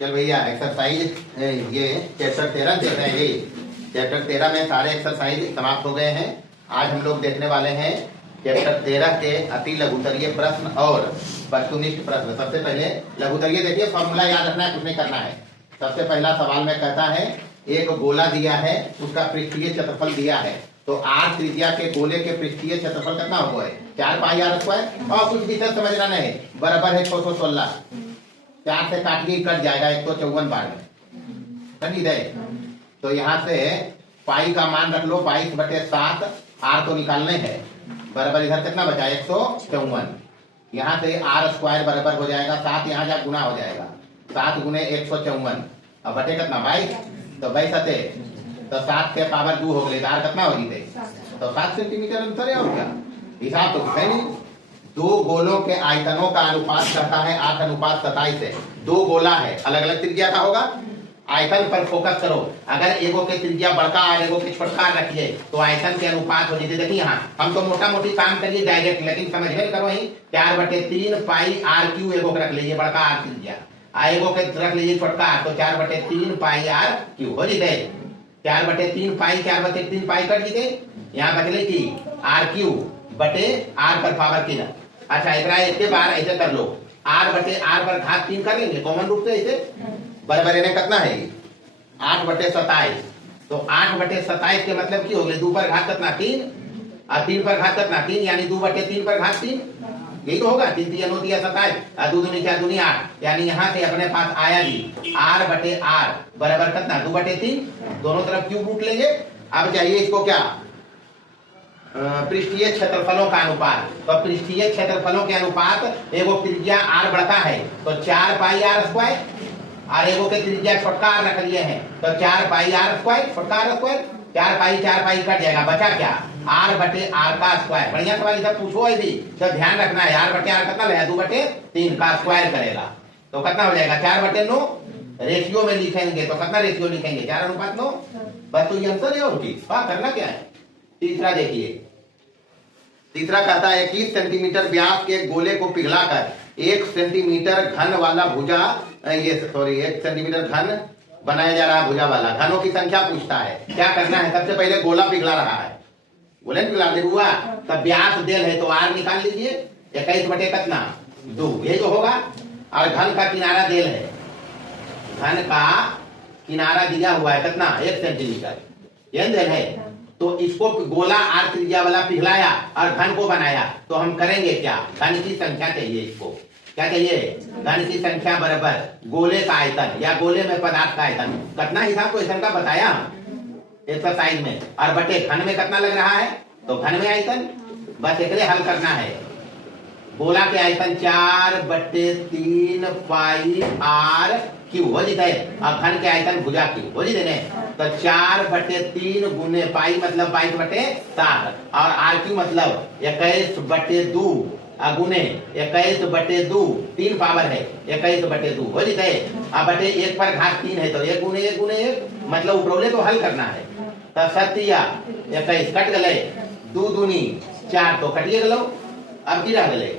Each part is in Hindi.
चल भैया एक्सरसाइज ये चैप्टर 13 देख रहे हैं। ये चैप्टर 13 में सारे एक्सरसाइज समाप्त हो गए हैं। आज हम लोग देखने वाले हैं चैप्टर 13 के अति लघुतरीय प्रश्न और वस्तुनिष्ठ प्रश्न। सबसे पहले लघुतरीय देखिए, फॉर्मूला याद रखना है, कुछ नहीं करना है। सबसे पहला सवाल में कहता है एक गोला दिया है, उसका पृष्ठीय क्षेत्रफल दिया है, तो आर त्रिज्या के गोले के पृष्ठीय क्षेत्रफल कितना हुआ है 4 पाई आर स्क्वायर। और कुछ विशेष समझना नहीं, बराबर है 616। 4 से काटिए कट जाएगा 154 बार में, समझ गए। तो यहाँ से पाई का मान रख लो 22/7, आर तो निकालने हैं, बराबर इधर कितना बचा 154। यहाँ से आर स्क्वायर बराबर हो जाएगा 7, यहाँ जा गुना हो जाएगा 7 गुने 154 अब बटे कितना 22, तो 22 आते तो 7 के पावर 2 हो गए, आर कितना हो गई तो 7 सेंटीमीटर अंतर है। और क्या हिसाब तो है नहीं। दो गोलों के आयतनों का अनुपात करता है 8:27 है। दो गोला है, अलग अलग त्रिज्या का होगा। आयतन पर फोकस करो, अगर एगो के त्रिज्या बड़का और एगो के छोटका रखिए तो आयतन के अनुपात हो जाते। देखिए यहाँ हम तो मोटा मोटी काम करिए डायरेक्ट, लेकिन समझ में करो ही 4/3 पाई आर क्यू एगो के रख लीजिए बड़का आर त्रिज्या, एगो के रख लीजिए छोटका आर, तो 4/3 पाई आर क्यू हो जाते। 4/3 पाई 4/3 पाई कर दीजिए, यहाँ बचले की आर क्यू बटे आर पर पावर की ना। अच्छा एक बार ऐसे कर लो, आर बटे आर पर घात 3 कर लेंगे कॉमन रूप से ऐसे, बराबर इन्हें कितना है 8/27। तो 8/27 के मतलब की हो गई 2 पर घात कितना 3 और 3 पर घात कितना 3, यानी 2/3 पर घात 3, यही तो होगा। 3 3 दिया 27 और 2 दूनी 4 दूनी 8, यानी यहाँ से अपने पास आया जी आर बटे आर बराबर कितना 2/3, दोनों तरफ क्यूब रूट लेंगे। अब चाहिए इसको क्या पृष्ठीय क्षेत्रफलों का अनुपात। तो पृष्ठीय क्षेत्रफलों के अनुपात एगो त्रिज्या आर बढ़ता है तो 4 पाई आर स्क्वायर, और एगो के त्रिज्या छोटका आर रख लिए हैं तो 4 पाई आर स्क्वायर, छोटका आर स्क्वायर 4 पाई कट जाएगा, बचा क्या आर बटे आर का स्क्वायर। बढ़िया सवाल इधर पूछो है भी तो ध्यान रखना है, आर बटे आर कितना है 2/3 का स्क्वायर करेगा तो कितना हो जाएगा 4/9। रेशियो में लिखेंगे तो कितना रेशियो लिखेंगे 4:9, बस तो ये आंसर है। और करना क्या है। तीसरा देखिए, तीसरा कहता है 21 सेंटीमीटर व्यास के गोले को पिघलाकर 1 सेंटीमीटर घन वाला भुजा 1 सेंटीमीटर घन बनाया जा रहा है। भुजा वाला घनों की संख्या पूछता है, क्या करना है। सबसे पहले गोला पिघला रहा है, गोले पिघला दे हुआ तब व्यास देल है तो आर निकाल लीजिए 21 बटे कितना 2, ये जो होगा। और घन का किनारा देल है, घन का किनारा दिया हुआ है कितना 1 सेंटीमीटर, ये देल है। तो इसको गोला आर त्रिज्या वाला पिघलाया और घन को बनाया, तो हम करेंगे क्या घन की संख्या चाहिए। इसको क्या चाहिए घन की संख्या बराबर गोले का आयतन या गोले में पदार्थ का आयतन, कितना हिसाब क्वेश्चन का बताया एक्सरसाइज में, और बटे घन में कितना लग रहा है तो घन में आयतन, बस एक हल करना है। गोला के आयतन 4/3 पाई आर क्यू हो जाता है, और घन के आयतन भुजा क्यू हो जाते हैं। तो 4/3 गुने पाई मतलब 22/7 और आर क्यू मतलब 21/2 गुने 21/2, 3 पावर है 21/2 हो जाता है। अब बटे 1 पर घात 3 है तो 1 गुने 1 गुने 1 मतलब उपरोले तो हल करना है। तो 7 21 कट गए, 2 दूनी 4 तो कटिए गलो। अब की रह गए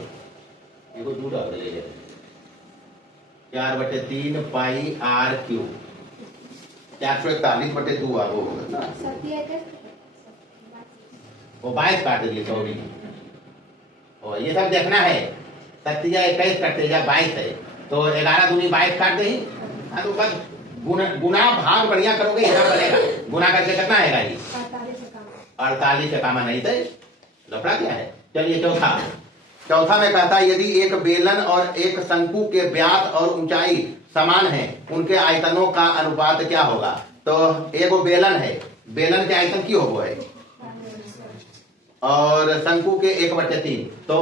4/3 पाई आर क्यू 441/2 आ वो 22 काट दिए सॉरी। और ये सब देखना है, 21 कटते जा 22 है तो 11 दूनी 22 काट दे। तो बस गुना भाग बढ़िया करोगे यहाँ बनेगा, गुना करके कितना आएगा ये 48 का नहीं थे लफड़ा क्या है। चलिए चौथा में कहता है यदि एक बेलन और एक शंकु के व्यास और ऊंचाई समान है, उनके आयतनों का अनुपात क्या होगा। तो एगो बेलन है, बेलन के आयतन की होगो है और शंकु के 1/3, तो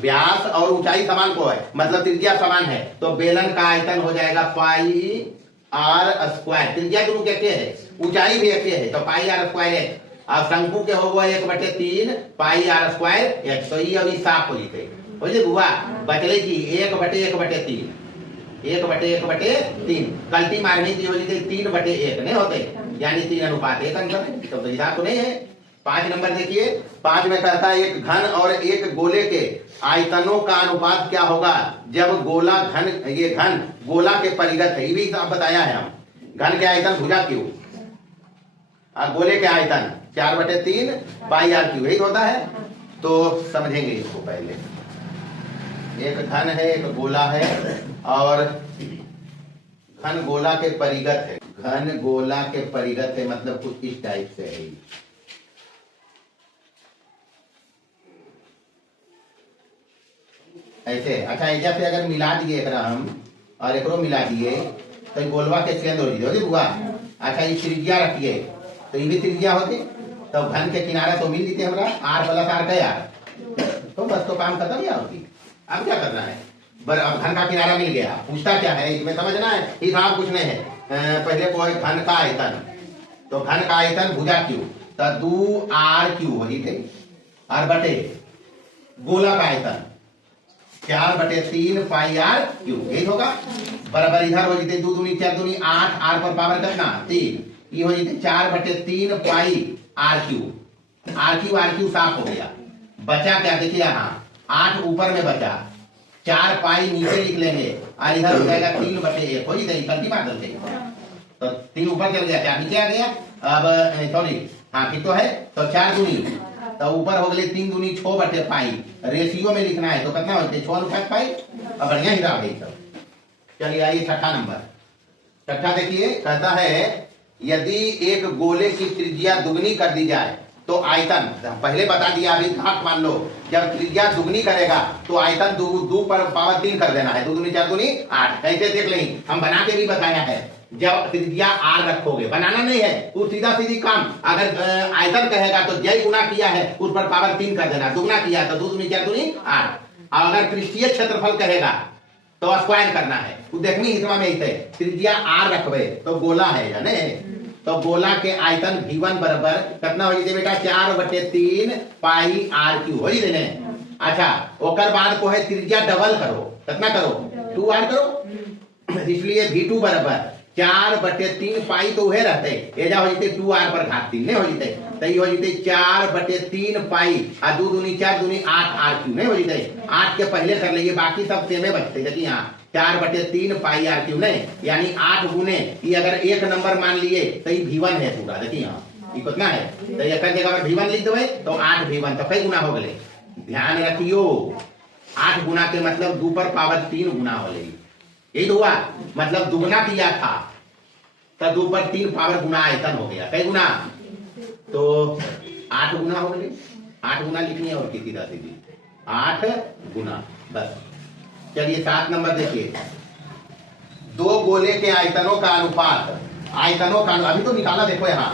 व्यास और ऊंचाई समान को है मतलब त्रिज्या समान है, तो बेलन का आयतन हो जाएगा पाई आर स्क्वायर। त्रिज्या दोनों के है, ऊंचाई भी एक है तो पाई आर स्क्वायर है, और शंकु के हो गए 1/3 पाई आर स्क्वायर 1, तो ये अभी साफ हो जाते हो जाए बुआ। बचले की 1/1/3 1/1/3 गलती मारने की वजह से 3/1 नहीं होते, यानी 3:1 आंसर। तो हिसाब तो नहीं है। 5 नंबर देखिए, 5 में कहता है एक घन और एक गोले के आयतनों का अनुपात क्या होगा जब गोला घन, ये घन गोला के परिगत है, ये भी आप बताया है हम। घन के आयतन भुजा क्यू और गोले के आयतन 4/3 पाई आर क्यू, यही होता है। तो समझेंगे इसको पहले। एक घन है, एक गोला है, और घन गोला के परिगत है। घन गोला के परिगत है मतलब कुछ इस टाइप से है। ऐसे अच्छा, ऐसा से अगर मिला दिए एकरा हम और एकरो मिला दिए तो गोलवा के केंद्र हो जी बुआ। अच्छा, ये त्रिज्या रखिए तो ये भी त्रिज्या होती, तो घन के किनारा तो मिल देते हमरा आर प्लस आर का यार, तो बस तो काम खत्म या होती। अब क्या करना है, अब घन का किनारा मिल गया, पूछता क्या है इसमें समझना है, हिसाब कुछ नहीं है। पहले कोई घन का आयतन, तो घन का आयतन भुजा क्यू तो 2r क्यू हो गई और बटे गोला का आयतन 4/3 पाई आर क्यू, यही होगा। बराबर इधर हो जाते 2 दूनी 4 दूनी 8, आर पर पावर कितना 3, ये हो जाते 4/3 पाई आर क्यू साफ हो गया। बचा क्या देखिए यहाँ 8 ऊपर में बचा, 4 पाई नीचे लिख लेंगे और इधर हो जाएगा 3/1 हो जाएगी गलती मार दे, तो 3 ऊपर चल गया 4 नीचे आ गया। अब सॉरी हाँ ठीक तो है, तो 4 दूनी तो ऊपर हो गए 3 दूनी 6 पाई, रेशियो में लिखना है तो कितना होते 6 पाई। अब बढ़िया ही रहा सब। चलिए आइए छठा नंबर। छठा देखिए कहता है यदि एक गोले की त्रिज्या दुगनी कर दी जाए तो आयतन, पहले बता दिया अभी घाट मान लो, जब त्रिज्या दुगनी करेगा तो आयतन 2 पर पावर 3 कर देना है, 2 दूनी 4 दूनी 8। कैसे देख लेंगे, हम बना के भी बताया है। जब त्रिज्या आर रखोगे, बनाना नहीं है, वो सीधा सीधी काम, अगर आयतन कहेगा तो जय गुना किया है उस पर पावर 3 कर देना, दुगना किया तो 2 दूनी 4 दूनी 8। और अगर पृष्ठीय क्षेत्रफल कहेगा तो स्क्वायर करना है, वो देखनी हिस्सा में ही त्रिज्या आर रखबे तो गोला है जाने, तो गोला के आयतन V1 बराबर कितना हो जाए बेटा 4/3 पाई आर क्यू हो जाए। अच्छा, ओकर बाद को है त्रिज्या डबल करो, कितना करो 2r करो, इसलिए V2 बराबर 4/3 पाई तो वह रहते, एजा हो जाते 2r पर घात 3 नहीं हो जाते, तो ये हो जाते 4/3 पाई और 2 दूनी 4 दूनी 8 आर क्यू नहीं हो जाते। 8 के पहले कर लेंगे, बाकी सब सेमे बचते। देखिए यहाँ 4/3 पाई आर क्यू नहीं, यानी 8 गुने ये अगर 1 नंबर मान लिए तो ये V1 है पूरा। देखिए यहाँ ये कितना है, तो एक जगह पर V1 लिख देवे तो 8 V1, तो कई गुना हो गए ध्यान रखियो। 8 गुना के मतलब 2 पर पावर 3 गुना हो गई, यही तो हुआ, मतलब दुगना किया था तो 2 पर 3 पावर गुना आयतन हो गया। कई गुना, तो 8 गुना हो गए। 8 गुना लिखनी है और किसी तरह सीधी 8 गुना बस। चलिए 7 नंबर देखिए, 2 गोले के आयतनों का अनुपात, आयतनों का अभी तो निकाला, देखो यहाँ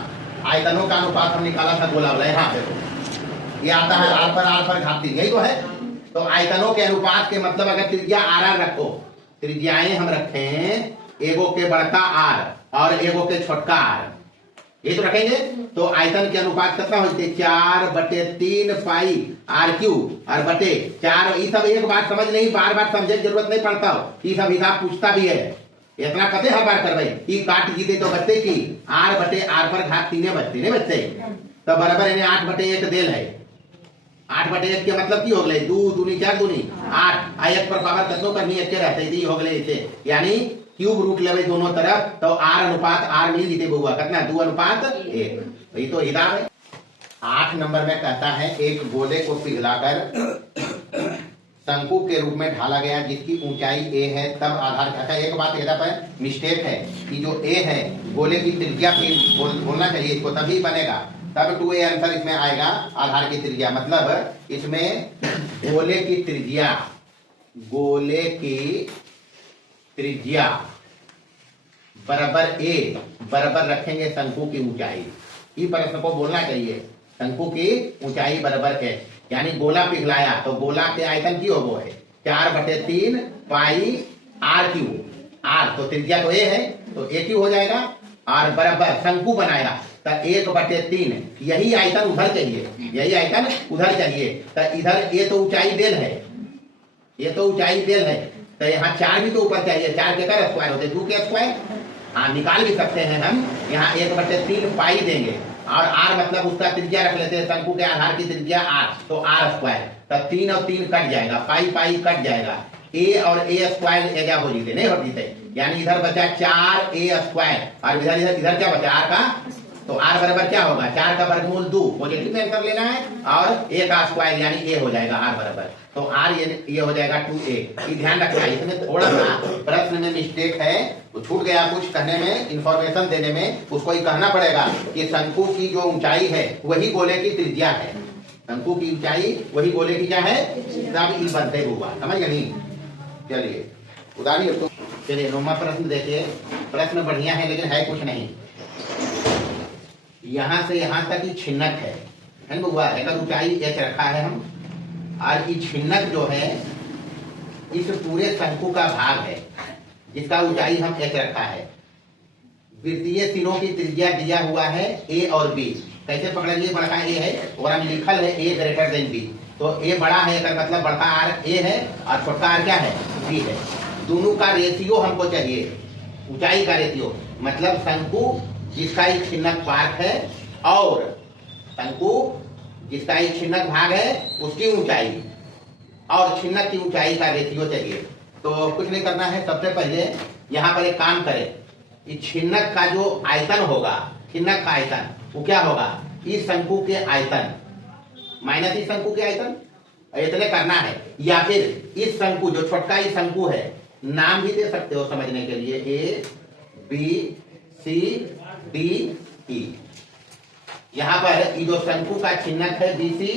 आयतनों का अनुपात हम निकाला था गोला वाला, यहाँ देखो ये आता है आर पर घात 3, यही तो है। तो आयतनों के अनुपात के मतलब अगर त्रिज्या आर रखो, त्रिज्याएं हम रखें एगो के बड़का आर और एगो के छोटका आर, ये तो रखेंगे, तो आयतन के अनुपात कितना होते 4/3 पाई आर क्यू और बटे 4। ये सब एक बात समझ नहीं, बार बार समझने की जरूरत नहीं पड़ता हो, ये सब हिसाब पूछता भी है, इतना कते हर बार करवाई, ये काट जीते तो बचते की r/r पर घात 3 बचते नहीं बचते, तो बराबर इन्हें 8/1 देल है। 8/1 के मतलब की हो गए 2 दूनी 4 दूनी 8, आयत पर पावर कितनों करनी अच्छे रहते हो गए इसे, यानी क्यूब रूट लेवे दोनों तरफ, तो r अनुपात r मिल जीते बउआ कितना 2:1, यही तो हिसाब है। 8 नंबर में कहता है एक गोले को पिघलाकर शंकु के रूप में ढाला गया जिसकी ऊंचाई a है, तब आधार। अच्छा, एक बात यहाँ पर मिस्टेक है कि जो a है गोले की त्रिज्या बोलना चाहिए इसको, तभी बनेगा, तब 2a आंसर इसमें आएगा। आधार की त्रिज्या मतलब इसमें गोले की त्रिज्या, गोले की त्रिज्या बराबर a बराबर रखेंगे शंकु की ऊंचाई। इस प्रश्न को बोलना चाहिए शंकु की ऊंचाई बराबर है, यानी गोला पिघलाया तो गोला के आयतन की हो है 4/3 पाई आर क्यू, आर तो त्रिज्या तो a है तो a क्यू हो जाएगा, और बराबर शंकु बनाया तो 1/3, यही आयतन उधर चाहिए, यही आयतन उधर चाहिए, तो इधर ये तो ऊंचाई देल है, ये तो ऊंचाई देल है, तो यहाँ 4 भी तो ऊपर चाहिए, 4 के कर स्क्वायर होते 2 के स्क्वायर, हाँ निकाल भी सकते हैं हम। यहाँ 1/3 पाई देंगे और r मतलब उसका त्रिज्या रख लेते हैं, शंकु के आधार की त्रिज्या r, तो r स्क्वायर, तो 3 और 3 कट जाएगा, पाई पाई कट जाएगा, ए और ए स्क्वायर एजा हो जीते नहीं हो जीते, यानी इधर बचा 4a स्क्वायर और इधर इधर इधर क्या बचा r का, तो r बराबर क्या होगा 4 का वर्गमूल 2 पॉजिटिव में आंसर लेना है और a का स्क्वायर यानी a हो जाएगा r बराबर, तो r ये हो जाएगा 2a। ये ध्यान रखना है, इसमें थोड़ा सा प्रश्न में मिस्टेक है, तो छूट गया कुछ कहने में, इंफॉर्मेशन देने में, उसको ये कहना पड़ेगा कि शंकु की जो ऊंचाई है वही गोले की त्रिज्या है, शंकु की ऊंचाई वही गोले की क्या है, तब ये बनते हुआ, समझ गए नहीं। चलिए उदाहरण तो चलिए 9वां प्रश्न देखिए, प्रश्न बढ़िया है लेकिन है कुछ नहीं। यहां से यहां तक ये छिन्नक है बउआ, एक ऊंचाई h रखा है हम, और ये छिन्नक जो है इस पूरे शंकु का भाग है जिसका ऊंचाई हम h रखा है। वृत्तीय सिरों की त्रिज्या दिया हुआ है a और b, कैसे पकड़ेंगे, बड़ा a है और हम लिखल है a ग्रेटर देन b, तो a बड़ा है का मतलब बड़का r a है और छोटका r क्या है b है। दोनों का रेशियो हमको चाहिए, ऊंचाई का रेशियो, मतलब शंकु जिसका एक छिन्नक पार्ट है और शंकु जिसका एक छिन्नक भाग है उसकी ऊंचाई और छिन्नक की ऊंचाई का रेशियो चाहिए। तो कुछ नहीं करना है, सबसे पहले यहाँ पर एक काम करें, इस छिन्नक का जो आयतन होगा, छिन्नक का आयतन वो क्या होगा, इस शंकु के आयतन माइनस इस शंकु के आयतन, इतने करना है। या फिर इस शंकु जो छोटका इस शंकु है, नाम भी दे सकते हो समझने के लिए, A B C D E, यहाँ पर ये जो शंकु का छिन्नक है बी सी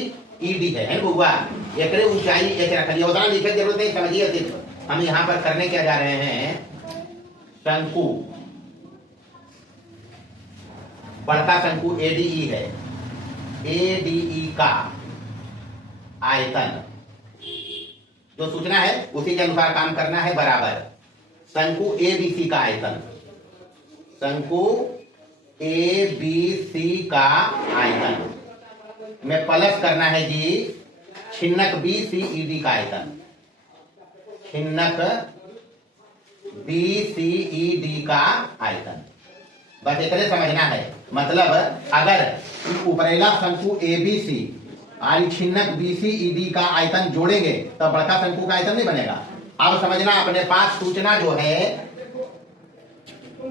ई डी है बुआ, एक ऊंचाई एक रख लिया, उतना लिखे जरूरत नहीं, समझिए सिर्फ हम यहाँ पर करने क्या जा रहे हैं, शंकु बड़का शंकु एडीई है, एडीई का आयतन जो सूचना है उसी के अनुसार काम करना है, बराबर शंकु एबीसी का आयतन, शंकु एबीसी का आयतन में प्लस करना है जी छिन्नक बीसीईडी का आयतन, छिन्नक बीसीईडी का आयतन, बस इतने समझना है। मतलब अगर ऊपरेला शंकु एबीसी और छिन्नक बीसीईडी का आयतन जोड़ेंगे तो बड़का शंकु का आयतन नहीं बनेगा। अब समझना, अपने पास सूचना जो है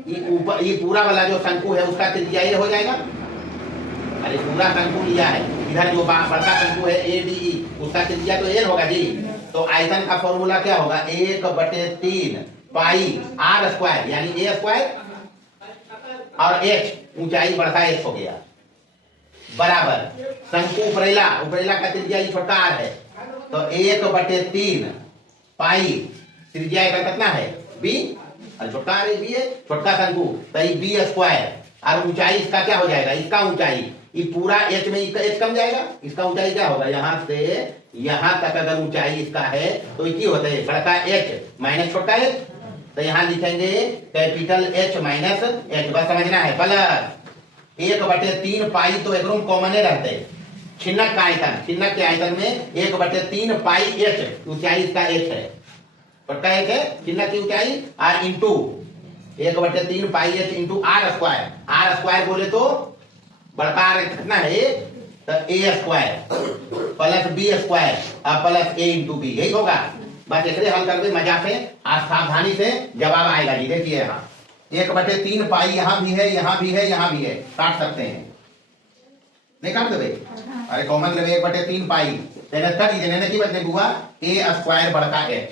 ये पूरा वाला जो शंकु है उसका त्रिज्या ये हो जाएगा, अरे पूरा शंकु लिया है, इधर जो बड़का शंकु है एडीई उसका त्रिज्या तो एल होगा जी, तो आयतन का फॉर्मूला क्या होगा 1/3 पाई आर स्क्वायर यानी ए स्क्वायर और एच ऊंचाई बढ़ता एच हो गया, बराबर शंकु उपरेला का त्रिज्या छोटा आर है, तो 1/3 पाई त्रिज्या का कितना है बी, और छोटा आर बी है, छोटका शंकु तो ये बी स्क्वायर, और ऊंचाई इसका क्या हो जाएगा, इसका ऊंचाई ये पूरा एच में एच कम जाएगा, इसका ऊंचाई क्या होगा, यहाँ से यहाँ तक अगर ऊंचाई इसका है तो ये होता है बड़का एच माइनस छोटा एच, तो यहाँ लिखेंगे कैपिटल एच माइनस एच, बस समझना है। प्लस 1/3 पाई तो एक रूम कॉमन रहते, छिन्नक का आयतन, छिन्नक के आयतन में 1/3 पाई एच, ऊंचाई इसका एच है, छोटा एच है छिन्नक की ऊंचाई, और into 1/3 pi h into r square, r square बोले तो बड़का आर कितना है तो a square plus b square और प्लस ए इंटू बी, यही होगा। बस ऐसे हल करके मजा से और सावधानी से जवाब आएगा जी। देखिए यहाँ 1/3 पाई यहाँ भी है, यहाँ भी है, यहाँ भी है, काट सकते हैं, नहीं काट दे भाई, अरे कॉमन ले 1/3 पाई कर दीजिए की बदले बुआ ए स्क्वायर बड़का एच,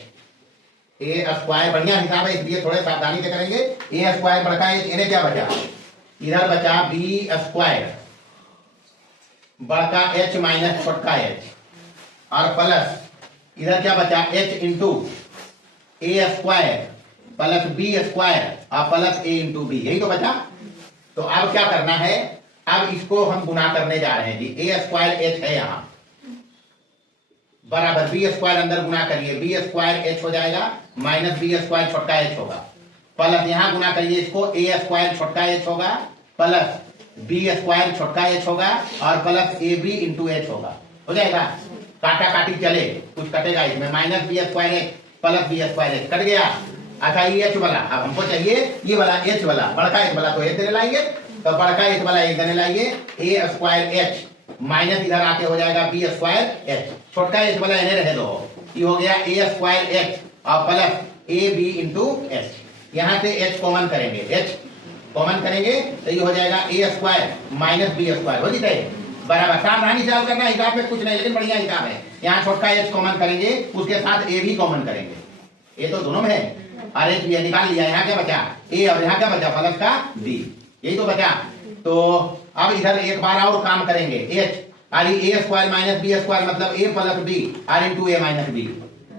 ए स्क्वायर बढ़िया हिसाब है इसलिए थोड़े सावधानी से करेंगे, ए स्क्वायर बड़का एच, इन्हें क्या बचा, इधर बचा बी स्क्वायर बड़का एच माइनस छोटका एच, और प्लस इधर क्या बचा एच इंटू ए स्क्वायर प्लस बी स्क्वायर और प्लस ए इंटू बी, यही तो बचा। तो अब क्या करना है, अब इसको हम गुना करने जा रहे हैं जी, ए स्क्वायर एच है यहाँ बराबर बी स्क्वायर अंदर गुना करिए, बी स्क्वायर एच हो जाएगा माइनस बी स्क्वायर छोटका एच होगा, प्लस यहाँ गुना करिए इसको ए स्क्वायर छोटका एच होगा प्लस बी स्क्वायर छोटका एच होगा और plus a b into h होगा, हो जाएगा। काटा काटी चले, कुछ कटेगा इसमें, minus B square h plus b square h कट गया। अच्छा ये एच वाला अब हमको चाहिए, ये वाला एच वाला बड़का एच वाला तो एक देने लाएंगे, तो बड़का एच वाला एक देने लाएंगे, ए स्क्वायर एच माइनस इधर आके हो जाएगा बी स्क्वायर एच, छोटका एच वाला इन्हें रहे दो, ये हो गया ए स्क्वायर एच और plus a b into h, यहां से एच कॉमन करेंगे, एच कॉमन करेंगे तो ये हो जाएगा a square minus B square, हो जाता है बराबर। सावधानी से हल करना, हिसाब में कुछ नहीं लेकिन बढ़िया हिसाब है। यहाँ छोटका एच कॉमन करेंगे, उसके साथ ए भी कॉमन करेंगे, ए तो दोनों में है और एच भी निकाल लिया, यहाँ क्या बचा ए और यहाँ क्या बचा प्लस का बी, यही तो बचा। तो अब इधर एक बार और काम करेंगे, एच और A square minus B square मतलब ए प्लस बी और इंटू ए माइनस बी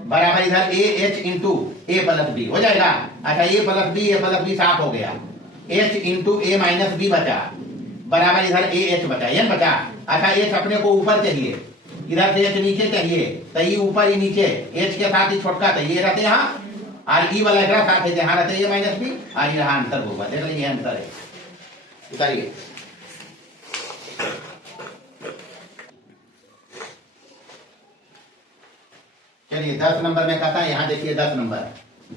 बराबर इधर A H into A plus B हो जाएगा। अच्छा ए प्लस बी साफ हो गया, H into A minus B बचा बराबर इधर ए एच बचा, ये बचा। अच्छा एच अपने को ऊपर चाहिए, इधर से एच नीचे चाहिए तो ये ऊपर ही नीचे, एच के साथ ही छोटका तो ये रहते यहाँ और ई वाला एकरा साथ है यहाँ रहते ये माइनस बी और यहाँ अंतर होगा, देख लीजिए अंतर है, उतारिए। चलिए 10 नंबर में कहता है, यहाँ देखिए 10 नंबर,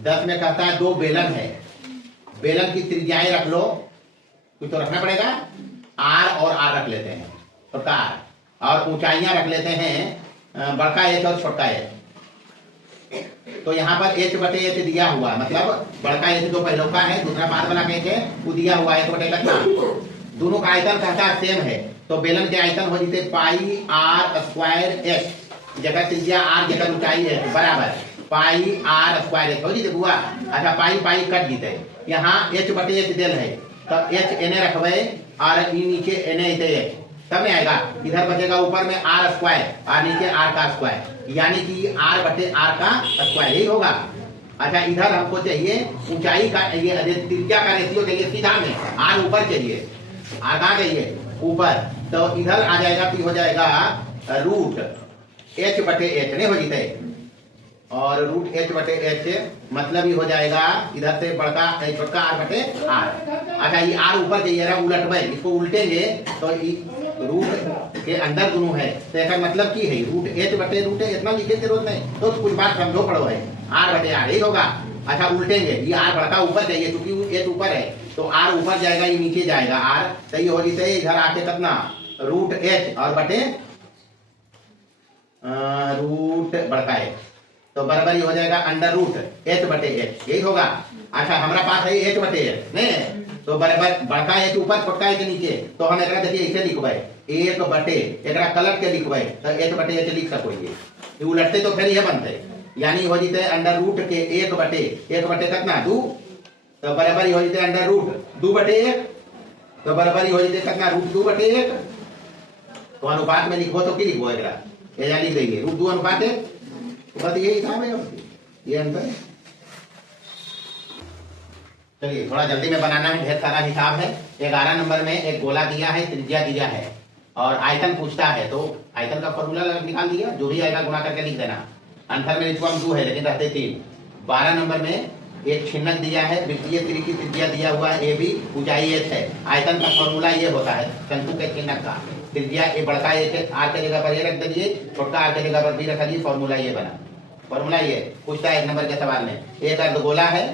10 में कहता है दो बेलन है, बेलन की त्रिज्याएं रख लो, कुछ तो रखना पड़ेगा, आर और आर रख लेते हैं छोटा आर, और ऊंचाइयां रख लेते हैं बड़का एच और छोटा एच। तो यहाँ पर एच बटे एच दिया हुआ, मतलब बड़का एच जो पहले का है, दूसरा बाद वाला एच है वो दिया हुआ है, एच बटे का, दोनों का आयतन कहता है सेम है, तो बेलन के आयतन हो जाते पाई आर स्क्वायर एच, जगह त्रिज्या आर जगह ऊंचाई है बराबर पाई आर स्क्वायर एच हो जीते हुआ। अच्छा पाई पाई कट जीते, यहाँ एच बटे एच दिल है तब एच एने रखवे और ई नीचे एने एच, तब नहीं आएगा, इधर बचेगा ऊपर में आर स्क्वायर और नीचे आर का स्क्वायर, यानी कि आर बटे आर का स्क्वायर, यही होगा। अच्छा इधर हमको चाहिए ऊंचाई का, ये त्रिज्या का रेशियो चाहिए सीधा में, आर ऊपर चाहिए, आर कहाँ चाहिए ऊपर, तो इधर आ जाएगा कि हो जाएगा रूट एच बटे एच नहीं हो जीते, और रूट एच बटे एच मतलब ही हो जाएगा इधर से बड़का छोटका आर बटे आर। अच्छा ये आर ऊपर चाहिए रहा, उलट भाई इसको उल्टेंगे तो रूट के अंदर दोनों है, तो एक मतलब की है रूट एच बटे रूट है, इतना लिखे जरूरत नहीं, तो कुछ बात समझो पड़ो है, आर बटे आर यही होगा। अच्छा उल्टेंगे, ये आर बड़का ऊपर चाहिए क्योंकि एच ऊपर है, तो आर ऊपर जाएगा ये नीचे जाएगा आर, तो ये हो जाते इधर आके कितना रूट एच और बटे रूट बड़का एच, तो बराबर ही हो जाएगा अंडर रूट एच बटे एच, यही होगा। अच्छा हमारा पास है एच बटे एच नहीं, तो बराबर बड़का एच ऊपर छोटका एच नीचे, तो हम एक देखिए इसे लिखवाए एक बटे एक कलट के लिखवाए तो एच बटे एच लिख सको, ये उलटते तो फिर ये बनते, यानी हो जाते अंडर रूट के एक बटे कितना दो, तो बराबर ही हो जाते अंडर रूट दो बटे एक, तो बराबर ही हो जाते कितना रूट दो बटे एक, तो अनुपात में लिखो तो क्या लिखो एक लिख देंगे रूट दो अनुपात एक, बस ये हिसाब है, ये अंतर। चलिए थोड़ा जल्दी में बनाना है, ढेर सारा हिसाब है। 11 नंबर में एक गोला दिया है, त्रिज्या दिया है और आयतन पूछता है, तो आयतन का फॉर्मूला निकाल दिया, जो भी आएगा गुणा करके लिख देना। आंसर में लिखवा 2 है लेकिन रहते 3। 12 नंबर में एक छिन्नक दिया है, वृत्तीय त्रिज्या की त्रिज्या दिया हुआ है ए बी, ऊंचाई एच है, आयतन का फॉर्मूला ये होता है शंकु के छिन्नक का, त्रिज्या ए बड़का एच आर के जगह पर ये रख दीजिए, छोटका आर के जगह पर भी रख दीजिए, फॉर्मूला ये बना। फॉर्मूला ये पूछता है 1 नंबर के सवाल में, एक अर्धगोला है,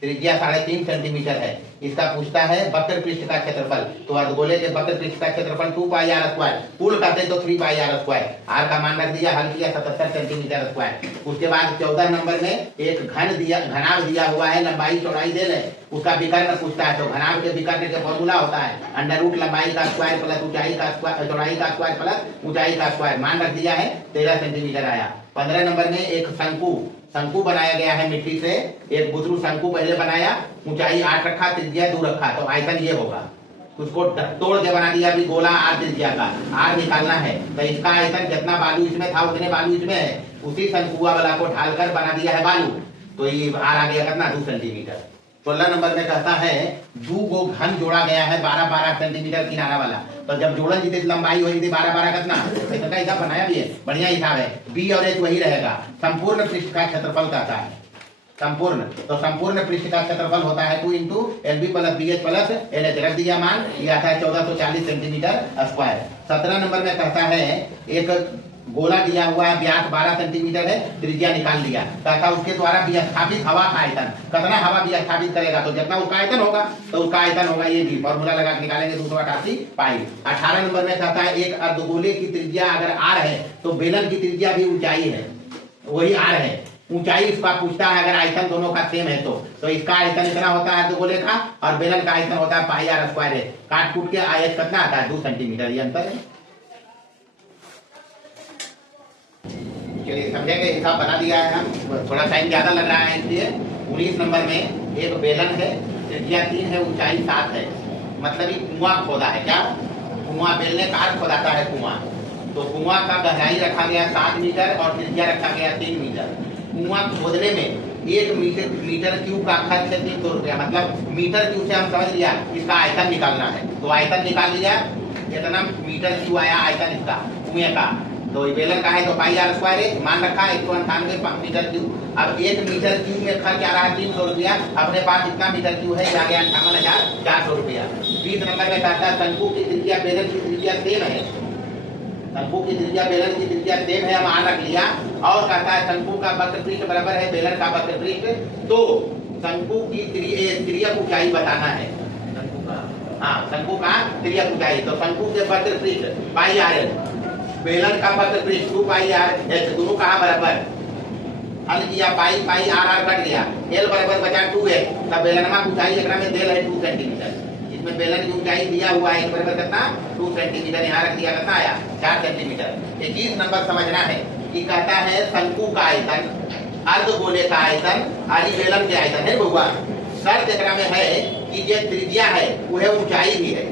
त्रिज्या 3.5 सेंटीमीटर है, इसका पूछता है वक्र पृष्ठ का क्षेत्रफल, तो अर्धगोले के वक्र पृष्ठ का क्षेत्रफल 2 पाई आर स्क्वायर, पूर्ण करते तो 3 पाई आर स्क्वायर, आर का मान रख दिया, हल किया 77 सेंटीमीटर स्क्वायर। उसके बाद 14 नंबर में एक घनाभ दिया हुआ है, लंबाई चौड़ाई दे रहे, उसका विकर्ण पूछता है, तो घनाभ के विकर्ण के फॉर्मूला होता है अंडर रूट लंबाई का स्क्वायर प्लस ऊंचाई का स्क्वायर, चौड़ाई का स्क्वायर प्लस ऊंचाई का स्क्वायर, मान रख दिया है 13 सेंटीमीटर आया। 15 नंबर में एक शंकु बनाया गया है मिट्टी से, एक बुतरू शंकु पहले बनाया, ऊंचाई 8 रखा, त्रिज्या 2 रखा, तो आयतन ये होगा, उसको तोड़ के बना दिया अभी गोला आर त्रिज्या का, आर निकालना है, तो इसका आयतन जितना बालू इसमें था उतने बालू इसमें है, उसी शंकुआ वाला को ढालकर बना दिया है बालू, तो ये आर आ गया कितना 2 सेंटीमीटर। 16 नंबर में कहता है 2 गो घन जोड़ा गया है 12-12 सेंटीमीटर किनारा वाला, तो जब जोड़न जितनी लंबाई होगी 12-12 कितना, इसका हिसाब बनाया भी है, बढ़िया हिसाब है, बी और एच वही रहेगा। संपूर्ण पृष्ठ का क्षेत्रफल कहता है, संपूर्ण, तो संपूर्ण पृष्ठ का क्षेत्रफल होता है 2 into L B plus B H plus L H, रख दिया मान, ये आता है 1440 सेंटीमीटर स्क्वायर। 17 नंबर में कहता है एक गोला दिया हुआ है, व्यास 12 सेंटीमीटर है, त्रिज्या निकाल लिया, तथा उसके द्वारा विस्थापित हवा का आयतन, कितना हवा विस्थापित करेगा, तो जितना उसका आयतन होगा तो उसका आयतन होगा ये भी फॉर्मूला लगा के निकालेंगे 288 पाई। 18 नंबर में कहता है एक अर्धगोले की त्रिज्या अगर आर है तो बेलन की त्रिज्या भी ऊंचाई है, वही आर है, ऊंचाई इसका पूछता है अगर आयतन दोनों का सेम है तो इसका आयतन इतना होता है अर्धगोले का और बेलन का आयतन होता है पाई आर स्क्वायर है। काट कूट के आयत कितना आता है 2 सेंटीमीटर, ये अंतर है। चलिए समझे के हिसाब बना दिया है हम, थोड़ा टाइम ज्यादा लग रहा है इसलिए। 19 नंबर में एक बेलन है, त्रिज्या 3 है, ऊंचाई 7 है, मतलब ये कुआं खोदा है, क्या कुआं, बेलने कार खोदाता है कुआं, तो कुआं का गहराई रखा गया 7 मीटर और त्रिज्या रखा गया 3 मीटर। कुआं खोदने में 1 मीटर क्यूब का खर्च है 300 रुपया, मतलब मीटर क्यूब से हम समझ लिया इसका आयतन निकालना है, तो आयतन निकाल लिया, इतना मीटर क्यूब आया आयतन इसका कुएं का, तो बेलन का है तो पाई आर स्क्वायर है, मान रखा है 198 मीटर क्यूब। अब 1 मीटर क्यूब में खर्च आ रहा है 300 रुपया, अपने पास इतना मीटर क्यूब है, आ गया 58,400 रुपया। 20 नंबर में कहता है शंकु की त्रिज्या बेलन की त्रिज्या सेम है, शंकु की त्रिज्या बेलन की त्रिज्या सेम है, मान रख लिया, और कहता है शंकु का वक्रपृष्ठ बराबर है बेलन का वक्रपृष्ठ, तो शंकु की त्रिज्यक ऊंचाई बताना है, शंकु का त्रिज्यक ऊंचाई, तो शंकु के वक्रपृष्ठ पाई आर है, बेलन का वक्रपृष्ठ 2 पाई आर एच, दोनों कहा बराबर, हल किया पाई पाई आर आर कट गया, एल बराबर बचा 2 है, तब बेलनमा की ऊंचाई एकरा में देल है 2 सेंटीमीटर, इसमें बेलन की ऊंचाई दिया हुआ है बराबर कितना 2 सेंटीमीटर, यहाँ रख दिया कितना आया 4 सेंटीमीटर। 21 नंबर समझना है कि कहता है शंकु का आयतन, अर्धगोले का आयतन, आदि बेलन के आयतन है बउआ, शर्त एकरा में है कि जो त्रिज्या है वह ऊंचाई भी है,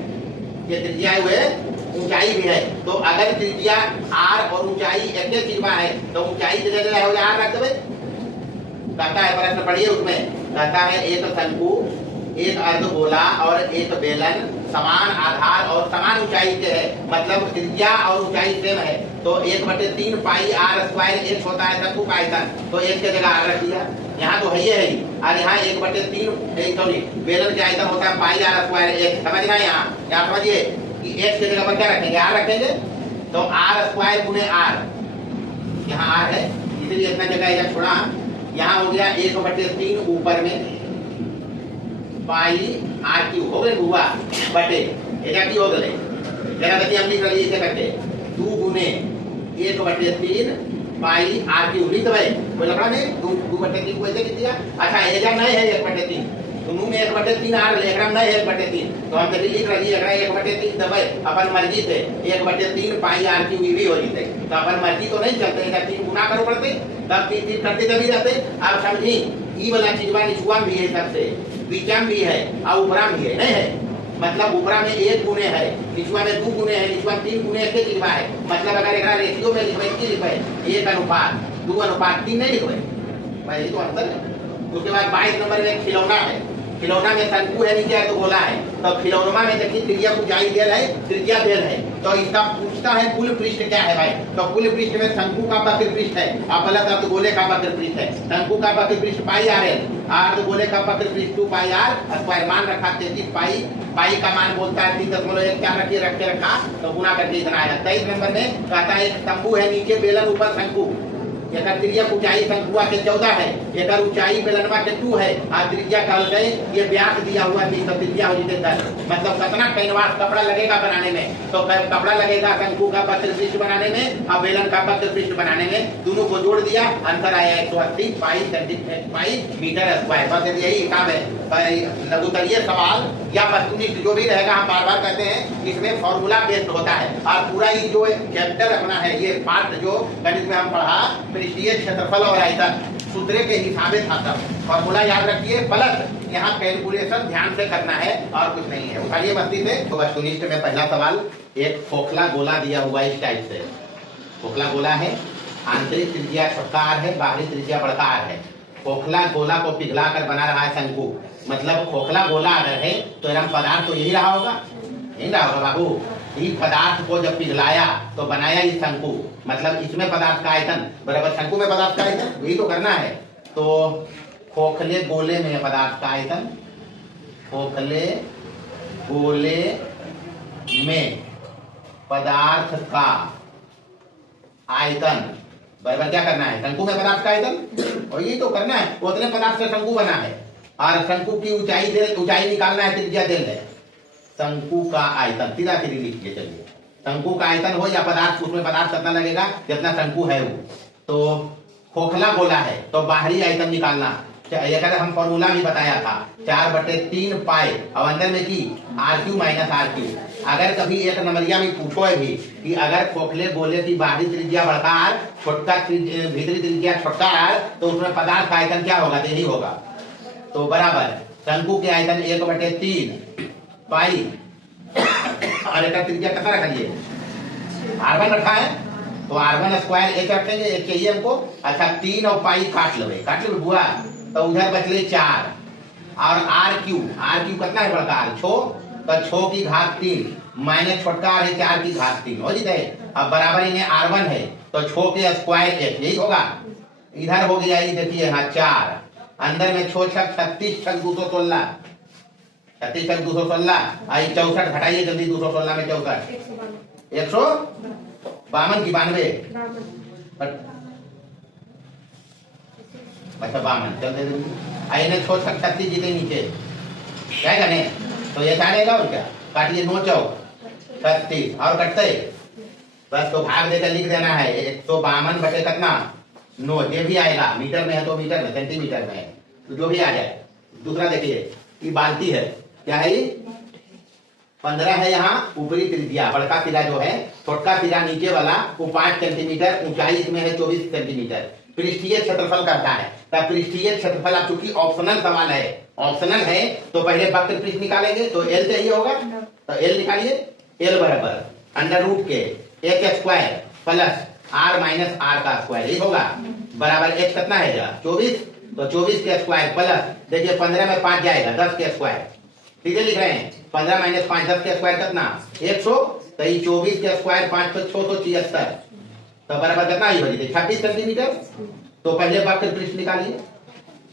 ये त्रिज्या है वह ऊंचाई भी है, तो अगर त्रिज्या आर और ऊंचाई एक ही चीज है तो ऊंचाई की जगह हो आर रख देवे। कहता है प्रश्न पढ़िए उसमें, कहता है एक शंकु, एक अर्धगोला और एक बेलन समान आधार और समान ऊंचाई के है, मतलब त्रिज्या और ऊंचाई सेम है, तो 1/3 पाई आर स्क्वायर एक होता है शंकु का आयतन, तो एक की जगह आर रख दिया, यहाँ तो है ही है, और यहाँ 1/3 सॉरी बेलन का आयतन होता है पाई आर स्क्वायर एक, समझना यहाँ समझिए कि एक की जगह पर क्या रखेंगे आर रखेंगे, तो आर स्क्वायर गुने आर, यहाँ आर है इसलिए इतना जगह छोड़ा, यहाँ हो गया 1/3 ऊपर में पाई आर क्यूब हो गए हुआ बटे एटा की हो गए, जरा देखिए हम लिख रही इसे करके 2 गुने 1/3 पाई आर क्यूब, लिख दे कोई लफड़ा नहीं, 2/3 को ऐसे लिख दिया। अच्छा एजा नहीं है 1/3, दोनों में 1/3 आर लेकर नहीं है 1/3, तो हम जब लिख रही है 1/3 दबाए अपन मर्जी से 1/3 पाई आर क्यूब भी हो जाते, तो अपन मर्जी तो नहीं चलते, इधर 3 गुना करो पड़ते, तब 3 करते तभी रहते। अब समझी ई वाला चीजवा निचुआ भी है, सबसे बीचम भी है और ऊपरा भी है, नहीं है, मतलब ऊपरा में 1 गुने है, निचुआ में 2 गुने है, निचुआ 3 गुने एक चीजवा है, मतलब अगर एक रेशियो में लिखवाई की लिखवाई 1:2:3 नहीं लिखवाई भाई, तो अंतर है। उसके बाद 22 नंबर में खिलौना है, खिलौना में शंकु है नीचे तो गोला है, तो खिलौना में देखिए त्रिज्या ऊंचाई देल है, त्रिज्या देल है, तो इसका पूछता है कुल पृष्ठ क्या है भाई, तो कुल पृष्ठ में शंकु का वक्र पृष्ठ है और प्लस अर्धगोले का वक्र पृष्ठ है, शंकु का वक्र पृष्ठ पाई आर है, अर्धगोले का वक्र पृष्ठ 2 पाई आर स्क्वायर, मान रखा 33 पाई, पाई का मान बोलता है 3.1 क्या रख के रखा, तो गुना करके इतना आया। 23 नंबर में कहता है एक तंबू है, नीचे बेलन ऊपर शंकु, एक त्रिज्या ऊंचाई शंकुआ के 14 है, एक ऊंचाई बेलनवा के 2 है, और त्रिज्या कहल गए ये व्यास दिया हुआ है, तो त्रिज्या हो जाते 10, मतलब कितना कैनवास कपड़ा लगेगा बनाने में, तो कपड़ा लगेगा शंकु का वक्र पृष्ठ बनाने में और बेलन का वक्र पृष्ठ बनाने में, दोनों को जोड़ दिया, अंतर आया 180 पाई मीटर स्क्वायर। बस यही हिसाब है, लघुतरीय सवाल या वस्तुनिष्ठ जो भी रहेगा, हम बार बार कहते हैं इसमें फॉर्मूला बेस्ड होता है, और पूरा ये जो चैप्टर अपना है, ये पार्ट जो गणित में हम पढ़ा पृष्ठीय क्षेत्रफल और आयतन सूत्र के हिसाब से था, फॉर्मूला याद रखिए, प्लस यहाँ कैलकुलेशन ध्यान से करना है और कुछ नहीं है। उठाइए मस्ती से। तो वस्तुनिष्ठ में पहला सवाल, एक खोखला गोला दिया हुआ इस टाइप से, खोखला गोला है, आंतरिक त्रिज्या छोटा आर है, बाहरी त्रिज्या बड़का आर है, खोखला गोला को पिघला कर बना रहा है शंकु, मतलब खोखला गोला अगर है तो एरम पदार्थ तो यही रहा होगा, यही रहा होगा बाबू, इस पदार्थ को जब पिघलाया तो बनाया इस शंकु, मतलब इसमें पदार्थ का आयतन बराबर शंकु में पदार्थ का आयतन, यही तो करना है। तो खोखले गोले में पदार्थ का आयतन, खोखले गोले में पदार्थ का आयतन बराबर क्या करना है, शंकु में पदार्थ का आयतन, और यही तो करना है, उतने पदार्थ से शंकु बना है, और शंकु की ऊंचाई निकालना है, त्रिज्या दिल है। शंकु का आयतन सीधा सीधी लिखिए, चलिए शंकु का आयतन हो या पदार्थ, उसमें पदार्थ कितना लगेगा जितना शंकु है वो। तो खोखला गोला है तो बाहरी आयतन निकालना, अगर हम फॉर्मूला भी बताया था 4/3 पाई, और अंदर में की RQ माइनस RQ। अगर कभी एक नंबरिया में पूछो है भी कि अगर खोखले गोले की बाहरी त्रिज्या बड़का आर, छोटका भीतरी त्रिज्या छोटका आर, तो उसमें पदार्थ का आयतन क्या होगा, यही होगा। तो बराबर शंकु के आयतन 1/3 पाई, और एक त्रिज्या कितना रखिए, R1 रखा है, तो R1 स्क्वायर एक रखेंगे, एक चाहिए हमको। अच्छा 3 और पाई काट लो बुआ, तो उधर बचले 4, और RQ कितना है बड़का आर, 6, तो 6 की घात 3 माइनस छोटका आर है 4 की घात 3 हो जाए। अब बराबर इन्हें R1 है तो 6 के स्क्वायर 1, यही होगा। इधर हो गया ये देखिए यहाँ 4, अंदर में 6 छक 36 छक 216, 36 छक 216, आई 64 घटाइए जल्दी, 216 में 64 152 की 92, अच्छा 52 चल दे, आई ने 6 छक 36 जीते नीचे क्या करने, तो ये जानेगा और क्या, काटिए 9 चौक 36 और कटते बस, तो भाग देकर लिख देना है 152 बटे कितना 9, ये भी आएगा, मीटर में है तो मीटर में, सेंटीमीटर में है तो जो भी आ जाए। दूसरा देखिए ये बाल्टी है, क्या है ये 15 है, यहाँ ऊपरी त्रिज्या बड़का सिरा जो है, छोटका सिरा नीचे वाला वो 5 सेंटीमीटर, ऊंचाई इसमें है 24 सेंटीमीटर। पृष्ठीय क्षेत्रफल करता है, तब पृष्ठीय क्षेत्रफल आप चूंकि ऑप्शनल सवाल है, ऑप्शनल है तो पहले वक्र पृष्ठ निकालेंगे, तो L चाहिए होगा, तो L निकालिए, L बराबर अंडर रूट के h square plus r minus r का स्क्वायर, यही होगा, बराबर h कितना है 24, तो 24 के स्क्वायर प्लस, देखिए 15 में 5 जाएगा 10 के स्क्वायर, सीधे लिख रहे हैं 15 माइनस 5 10 के स्क्वायर कितना 100, तो ये 24 के स्क्वायर 5 तो 676, तो बराबर कितना ही बची 26 सेंटीमीटर। तो पहले वक्र पृष्ठ निकालिए,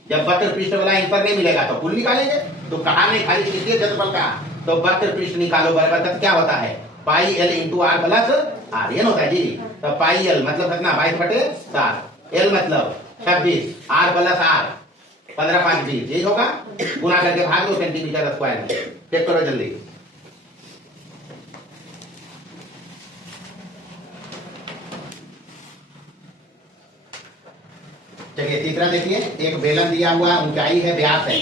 जब वक्र पृष्ठ वाला आंसर नहीं मिलेगा तो कुल निकालेंगे, तो कहा नहीं खाली पृष्ठीय क्षेत्रफल का, तो वक्र पृष्ठ निकालो, बराबर क्या होता है पाई L into R plus R, ये होता है जी। तो पाई L मतलब कितना 22/7, L मतलब 26, R प्लस R 15 5 20, यही होगा, गुना करके भाग दो सेंटीमीटर स्क्वायर में, चेक करो जल्दी। चलिए तीसरा देखिए, एक बेलन दिया हुआ, ऊंचाई है, व्यास है,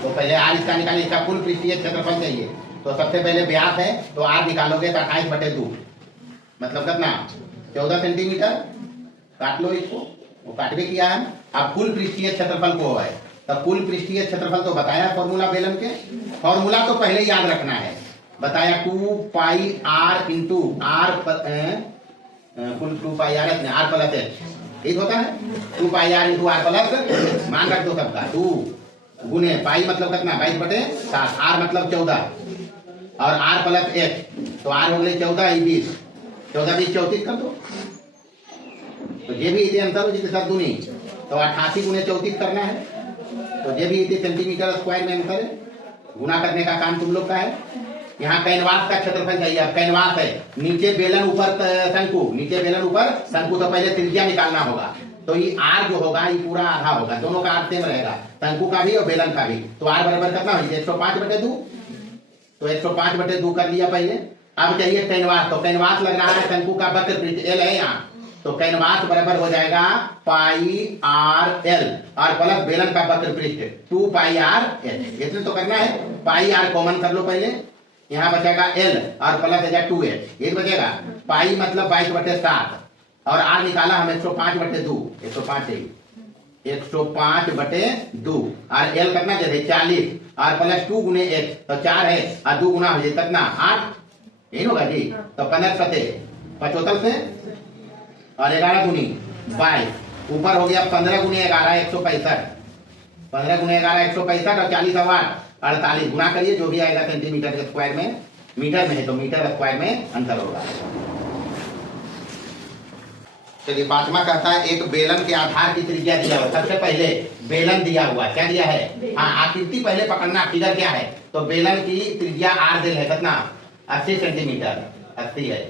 तो पहले R इसका निकालिए, इसका कुल पृष्ठीय क्षेत्रफल चाहिए, तो सबसे पहले व्यास है तो R निकालोगे तो 28/2, मतलब कितना 14 सेंटीमीटर, काट लो इसको, वो काट भी किया है। अब कुल पृष्ठीय क्षेत्रफल को है, तो कुल पृष्ठीय क्षेत्रफल तो बताया फॉर्मूला बेलन के, फॉर्मूला तो पहले याद रखना है, बताया 2 पाई R इंटू R कुल 2 pi R R plus H, ठीक होता है 2 pi R into R plus, मान रख दो सबका 2 गुने पाई मतलब कितना 22/7, R मतलब 14 और R प्लस H, तो R हो गए 14 20, 14 20 34 कर दो, तो ये भी इतने अंतर हो जितने सब दूनी, तो 88 गुने 34 करना है, तो ये भी इतने सेंटीमीटर स्क्वायर में अंतर है, गुना करने का काम तुम लोग का है। यहाँ कैनवास का क्षेत्रफल चाहिए, अब कैनवास है, नीचे बेलन ऊपर शंकु, नीचे बेलन ऊपर शंकु, तो पहले त्रिज्या निकालना होगा, तो ये R जो होगा ये पूरा आधा होगा, दोनों का R सेम रहेगा, शंकु का भी और बेलन का भी, तो R बराबर कितना हो 105/2, तो 105/2 कर लिया पहले। अब चाहिए कैनवास, तो कैनवास लग रहा है शंकु का वक्र पृष्ठ L है यहाँ, तो कैनवास बराबर हो जाएगा पाई R L और प्लस बेलन का वक्र पृष्ठ 2 पाई R L, इतने तो करना है, पाई R कॉमन कर लो पहले, यहाँ बचेगा L और प्लस 2H, ये बचेगा पाई मतलब 22/7, और R निकाला हम 105/2, 105 चाहिए 105/2, और L करना चाहिए 40 और प्लस 2 गुने H, तो 4 है और 2 गुना हो जाए कितना 8, यही होगा जी, तो 15 सते 75 से और 11 गुनी 22, ऊपर हो गया 15 गुने 11 165, 15 गुने 11 165 और 40 और 8 48, गुना करिए जो भी आएगा सेंटीमीटर के स्क्वायर में, मीटर में है तो मीटर स्क्वायर में अंतर होगा। चलिए पांचवा कहता है एक बेलन के आधार की त्रिज्या दिया हुआ, सबसे पहले बेलन दिया हुआ, क्या दिया है, हाँ आकृति पहले पकड़ना, फिगर क्या है, तो बेलन की त्रिज्या R दिल है कितना 80 सेंटीमीटर, 80 है,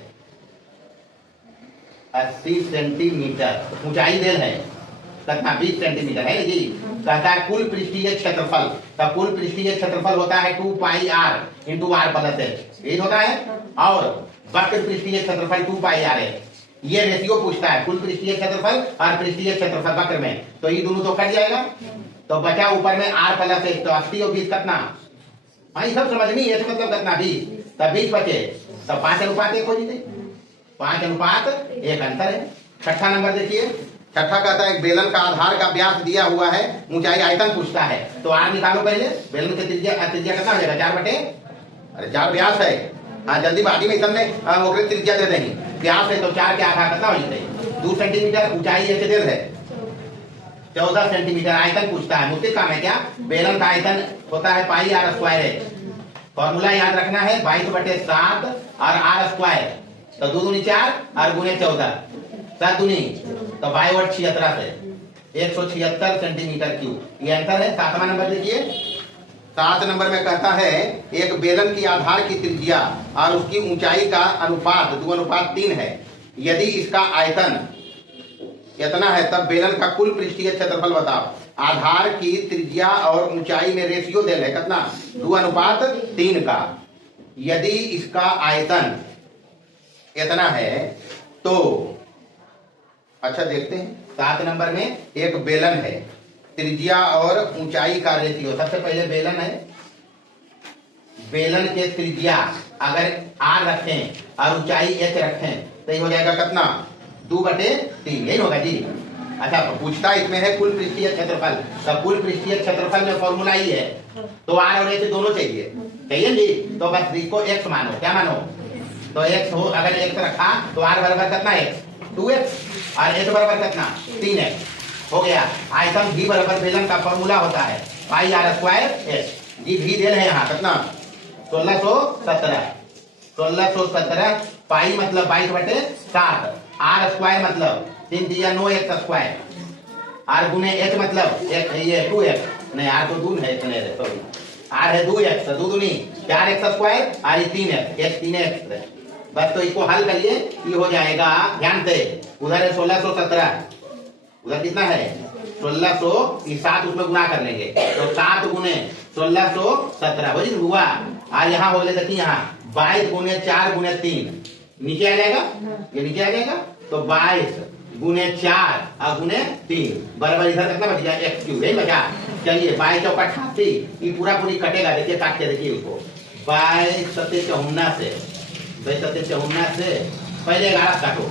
80 सेंटीमीटर ऊंचाई देल है, कितना 20 सेंटीमीटर है जी। कहता है कुल पृष्ठीय क्षेत्रफल, तब कुल पृष्ठीय क्षेत्रफल होता है 2 pi r into are plus h, यही होता है। और वक्र पृष्ठीय क्षेत्रफल 2 पाई आर है। ये रेशियो पूछता है कुल पृष्ठीय क्षेत्रफल और पृष्ठीय क्षेत्रफल वक्र में, तो ये दोनों तो कट जाएगा, तो बचा ऊपर में आर प्लस एच, तो 80 और 20 कितना, हाँ ये सब समझ नहीं है, मतलब कितना 20, तब 20 बचे, तब 5:1 हो जीते, 5:1 अंतर है। छठा नंबर देखिए, छठा कहता है बेलन का आधार का व्यास दिया हुआ है, ऊंचाई आयतन पूछता है, तो आर निकालो पहले। बेलन की त्रिज्या कितना हो जाएगा 4 व्यास है, हाँ जल्दी बाजी में इतने त्रिज्या दे देंगे, व्यास है तो 4 के आधा कितना हो जाए 2 सेंटीमीटर, ऊंचाई ऐसे दे है 14 सेंटीमीटर। आयतन पूछता है, मुश्किल काम है क्या। बेलन का आयतन होता है पाई आर स्क्वायर है, फॉर्मूला याद रखना है 22/7 और आर स्क्वायर, तो 2 दूनी 4 और गुने 14, 7 दूनी तो 22/76 से 176 सेंटीमीटर क्यूब, ये आंसर है। 7वां नंबर देखिए, 7 नंबर में कहता है एक बेलन की आधार की त्रिज्या और उसकी ऊंचाई का अनुपात 2:3 है, यदि इसका आयतन इतना है तब बेलन का कुल पृष्ठीय क्षेत्रफल बताओ। आधार की त्रिज्या और ऊंचाई में रेशियो दे है कितना 2:3 का, यदि इसका आयतन इतना है तो, अच्छा देखते हैं 7 नंबर में एक बेलन है, त्रिज्या और ऊंचाई का रेशियो, सबसे पहले बेलन है, बेलन के त्रिज्या अगर आर रखें और ऊंचाई एच रखें तो ये हो जाएगा कितना 2/3, यही होगा जी। अच्छा पूछता इसमें है कुल पृष्ठीय क्षेत्रफल, तब कुल पृष्ठीय क्षेत्रफल में फॉर्मूला ही है, तो आर और एच दोनों चाहिए जी, तो बस इसको एक्स मानो, क्या मानो, तो एक्स हो, अगर एक्स रखा तो आर बराबर कितना एक्स 2x और एच बराबर कितना 3x हो गया। आयतन भी बराबर बेलन का फॉर्मूला होता है पाई आर स्क्वायर एच, जी भी दे रहे हैं यहाँ कितना 1617 पाई मतलब 22/7, आर स्क्वायर मतलब 3 दिया 9x स्क्वायर, आर गुने एच मतलब ये 2x, नहीं आर तो 2 है, सॉरी आर है 2x, 2 दूनी 4x स्क्वायर और ये 3x, h 3x, बस तो इसको हल करिए, ये हो जाएगा, ध्यान से उधर है 1617, उधर कितना है 1600, ये 7 उसमें गुना कर लेंगे तो 7 गुने 1617 वही हुआ, और यहाँ हो गया देखिए यहाँ 22 गुने 4 गुने 3 नीचे आ जाएगा, ये नीचे आ जाएगा, तो 22 गुने 4 और गुने 3 बराबर इधर कितना बच गया x क्यूब, यही बचा। चलिए 22 चौका 88, ये पूरा पूरी कटेगा, देखिए काट के देखिए उसको 22 सत्ते 54 से 22 सत्ते 54 से पहले 11 काटो,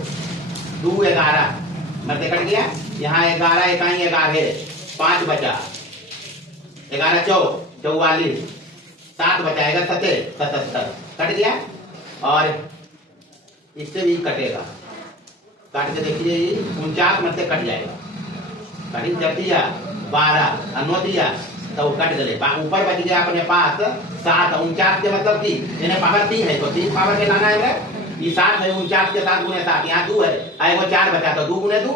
2 11 मध्य कट गया, यहाँ 11 इकाई 11 5 बचा, 11 44 7 बचाएगा 77 कट गया, और इससे भी कटेगा, काट के देखिए 49 में से कट जाएगा, कहीं जब दिया 12 अनो दिया तो कट गए, ऊपर बच गया अपने पास 7, 49 के मतलब की इन्हें पावर 3 है तो 3 पावर के लाना है, ये 7 है 49 के 7 गुने 7, यहाँ 2 है आए वो 4 बचा तो 2 गुने 2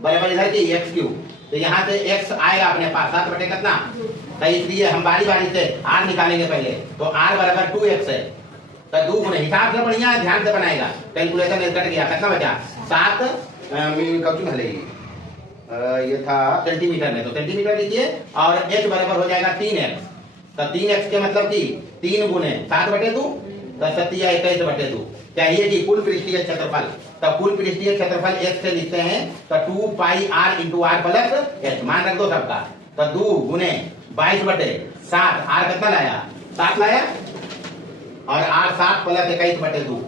बराबर इधर की x क्यूब, तो यहाँ से x आएगा अपने पास 7 बटे कितना, तो इसलिए हम बारी बारी से r निकालेंगे पहले, तो r बराबर 2x है, तो 2 गुने हिसाब से बढ़िया ध्यान से बनाएगा, कैलकुलेशन कट गया कितना बचा 7 ये था सेंटीमीटर में, तो सेंटीमीटर लीजिए, और h बराबर हो जाएगा 3x, तो 3x के मतलब की 3 गुने 7/2 तो 21/2 चाहिए कि कुल पृष्ठीय क्षेत्रफल, तो कुल पृष्ठीय क्षेत्रफल x से लिखते हैं तो 2 pi r into are plus h, मान रख दो सबका, तो 2 गुने 22/7, r कितना लाया 7 लाया, और r 7 प्लस 21/2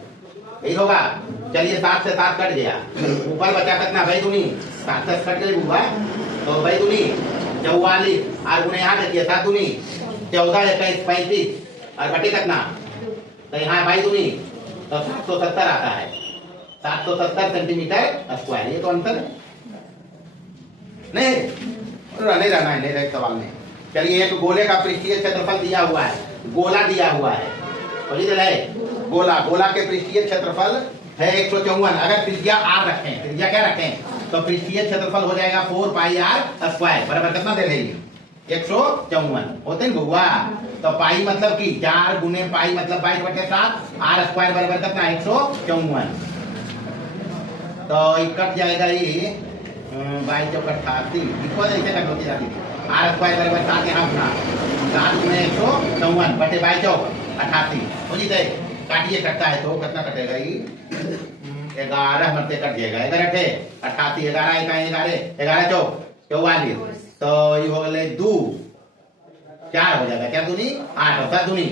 यही होगा। चलिए 7 से 7 कट गया, ऊपर बचा कितना भाई दूनी 7 से कट गई हुआ, तो भाई दूनी 44 और गुने यहाँ देखिए 7 दूनी 14 21 35 और बटे कितना, तो यहाँ भाई दूनी तो 770 आता है, 770 सेंटीमीटर स्क्वायर, ये तो अंतर है, नहीं रहना है, नहीं सवाल में। चलिए एक गोले का पृष्ठीय क्षेत्रफल दिया हुआ है, गोला दिया हुआ है, गोला, गोला के पृष्ठीय क्षेत्रफल है 154, अगर त्रिज्या r रखें, त्रिज्या क्या रखें, तो पृष्ठीय क्षेत्रफल हो जाएगा 4 पाई r स्क्वायर बराबर कितना दे रही 154 होते हैं हुआ, तो पाई मतलब कि 4 गुने पाई मतलब 22/7, r स्क्वायर बराबर कितना 154, तो ये कट जाएगा ये 22 चौक 88 इसको ऐसे कट होती जाती है। आर स्क्वायर बराबर 7 यहाँ उठा 7 गुणे 154 बटे 22 चौक 88 हो जी। काटिए कटता है तो कितना कटेगा ये 11 मरते कट जाएगा 11 88 11 11 11 चौक 44 तो ये हो गए 2 4 हो जाएगा। क्या दूनी 8 और 7 दूनी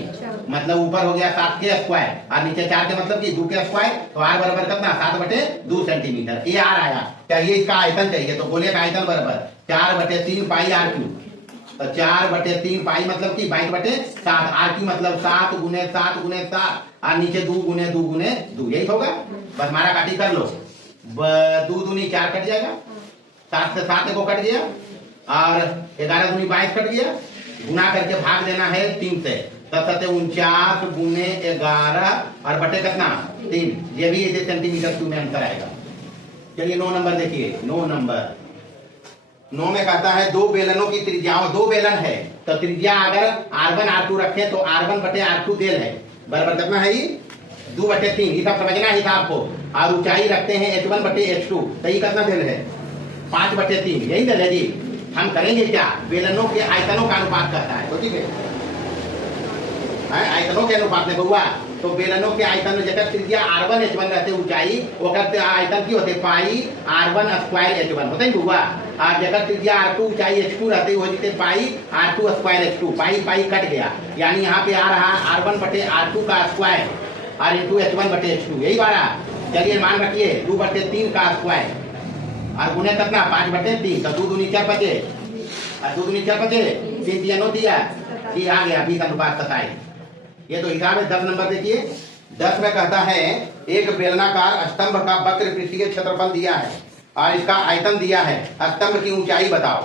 मतलब ऊपर हो गया 7 के स्क्वायर और नीचे 4 के मतलब कि 2 के स्क्वायर तो आर बराबर कितना 7 बटे 2 सेंटीमीटर ये आर आया। चाहिए इसका आयतन चाहिए तो बोलिए का आयतन बराबर 4 बटे 3 पाई आर क्यूब। तो 4 बटे 3 पाई मतलब कि 22 बटे 7 आर की मतलब 7 गुने 7 गुने 7 और नीचे 2 गुने 2 गुने 2 यही होगा। बस मारा काटी कर लो 2 दूनी 4 कट जाएगा 7 से 7 को कट गया और 11 दूनी 22 कट गया गुना करके भाग देना है 3 से 49 गुने 11 और बटे कितना 3 ये भी ये सेंटीमीटर क्यूब में आंसर आएगा। चलिए 9 नंबर देखिए 9 नंबर 9 में कहता है दो बेलनों की त्रिज्याओं 2 बेलन है तो त्रिज्या अगर R1 R2 रखे तो R1 बटे R2 देल है बराबर कितना है ये 2 बटे 3 ये सब समझना है आपको। और ऊंचाई रखते हैं H1 बटे H2 तो ये कितना देल है 5 बटे 3 यही देल है जी। हम करेंगे क्या बेलनों के आयतनों का अनुपात करता है तो ठीक है आयतनों के अनुपात में हुआ तो बेलनों के आयतन जगह त्रिज्या R1 H1 रहते ऊंचाई वो करते आयतन की होते पाई R1 स्क्वायर H1 होते ही हुआ और जगह त्रिज्या R2 ऊंचाई H2 रहते हो जाते पाई R2 स्क्वायर H2 पाई पाई कट गया यानी यहाँ पे आ रहा R1 बटे R2 का स्क्वायर और इंटू H1 बटे H2 यही बारा। चलिए मान रखिए 2 बटे 3 का स्क्वायर और गुने कितना 5 बटे 3 तो 2 दूनी 4 बचे और 2 दूनी 4 बचे 3 दिया 9 दिया ये आ गया 20 अनुपात 27। ये तो हिसाब है। 10 नंबर देखिए 10 में कहता है एक बेलनाकार स्तंभ का वक्र पृष्ठीय क्षेत्रफल दिया है और इसका आयतन दिया है स्तंभ की ऊंचाई बताओ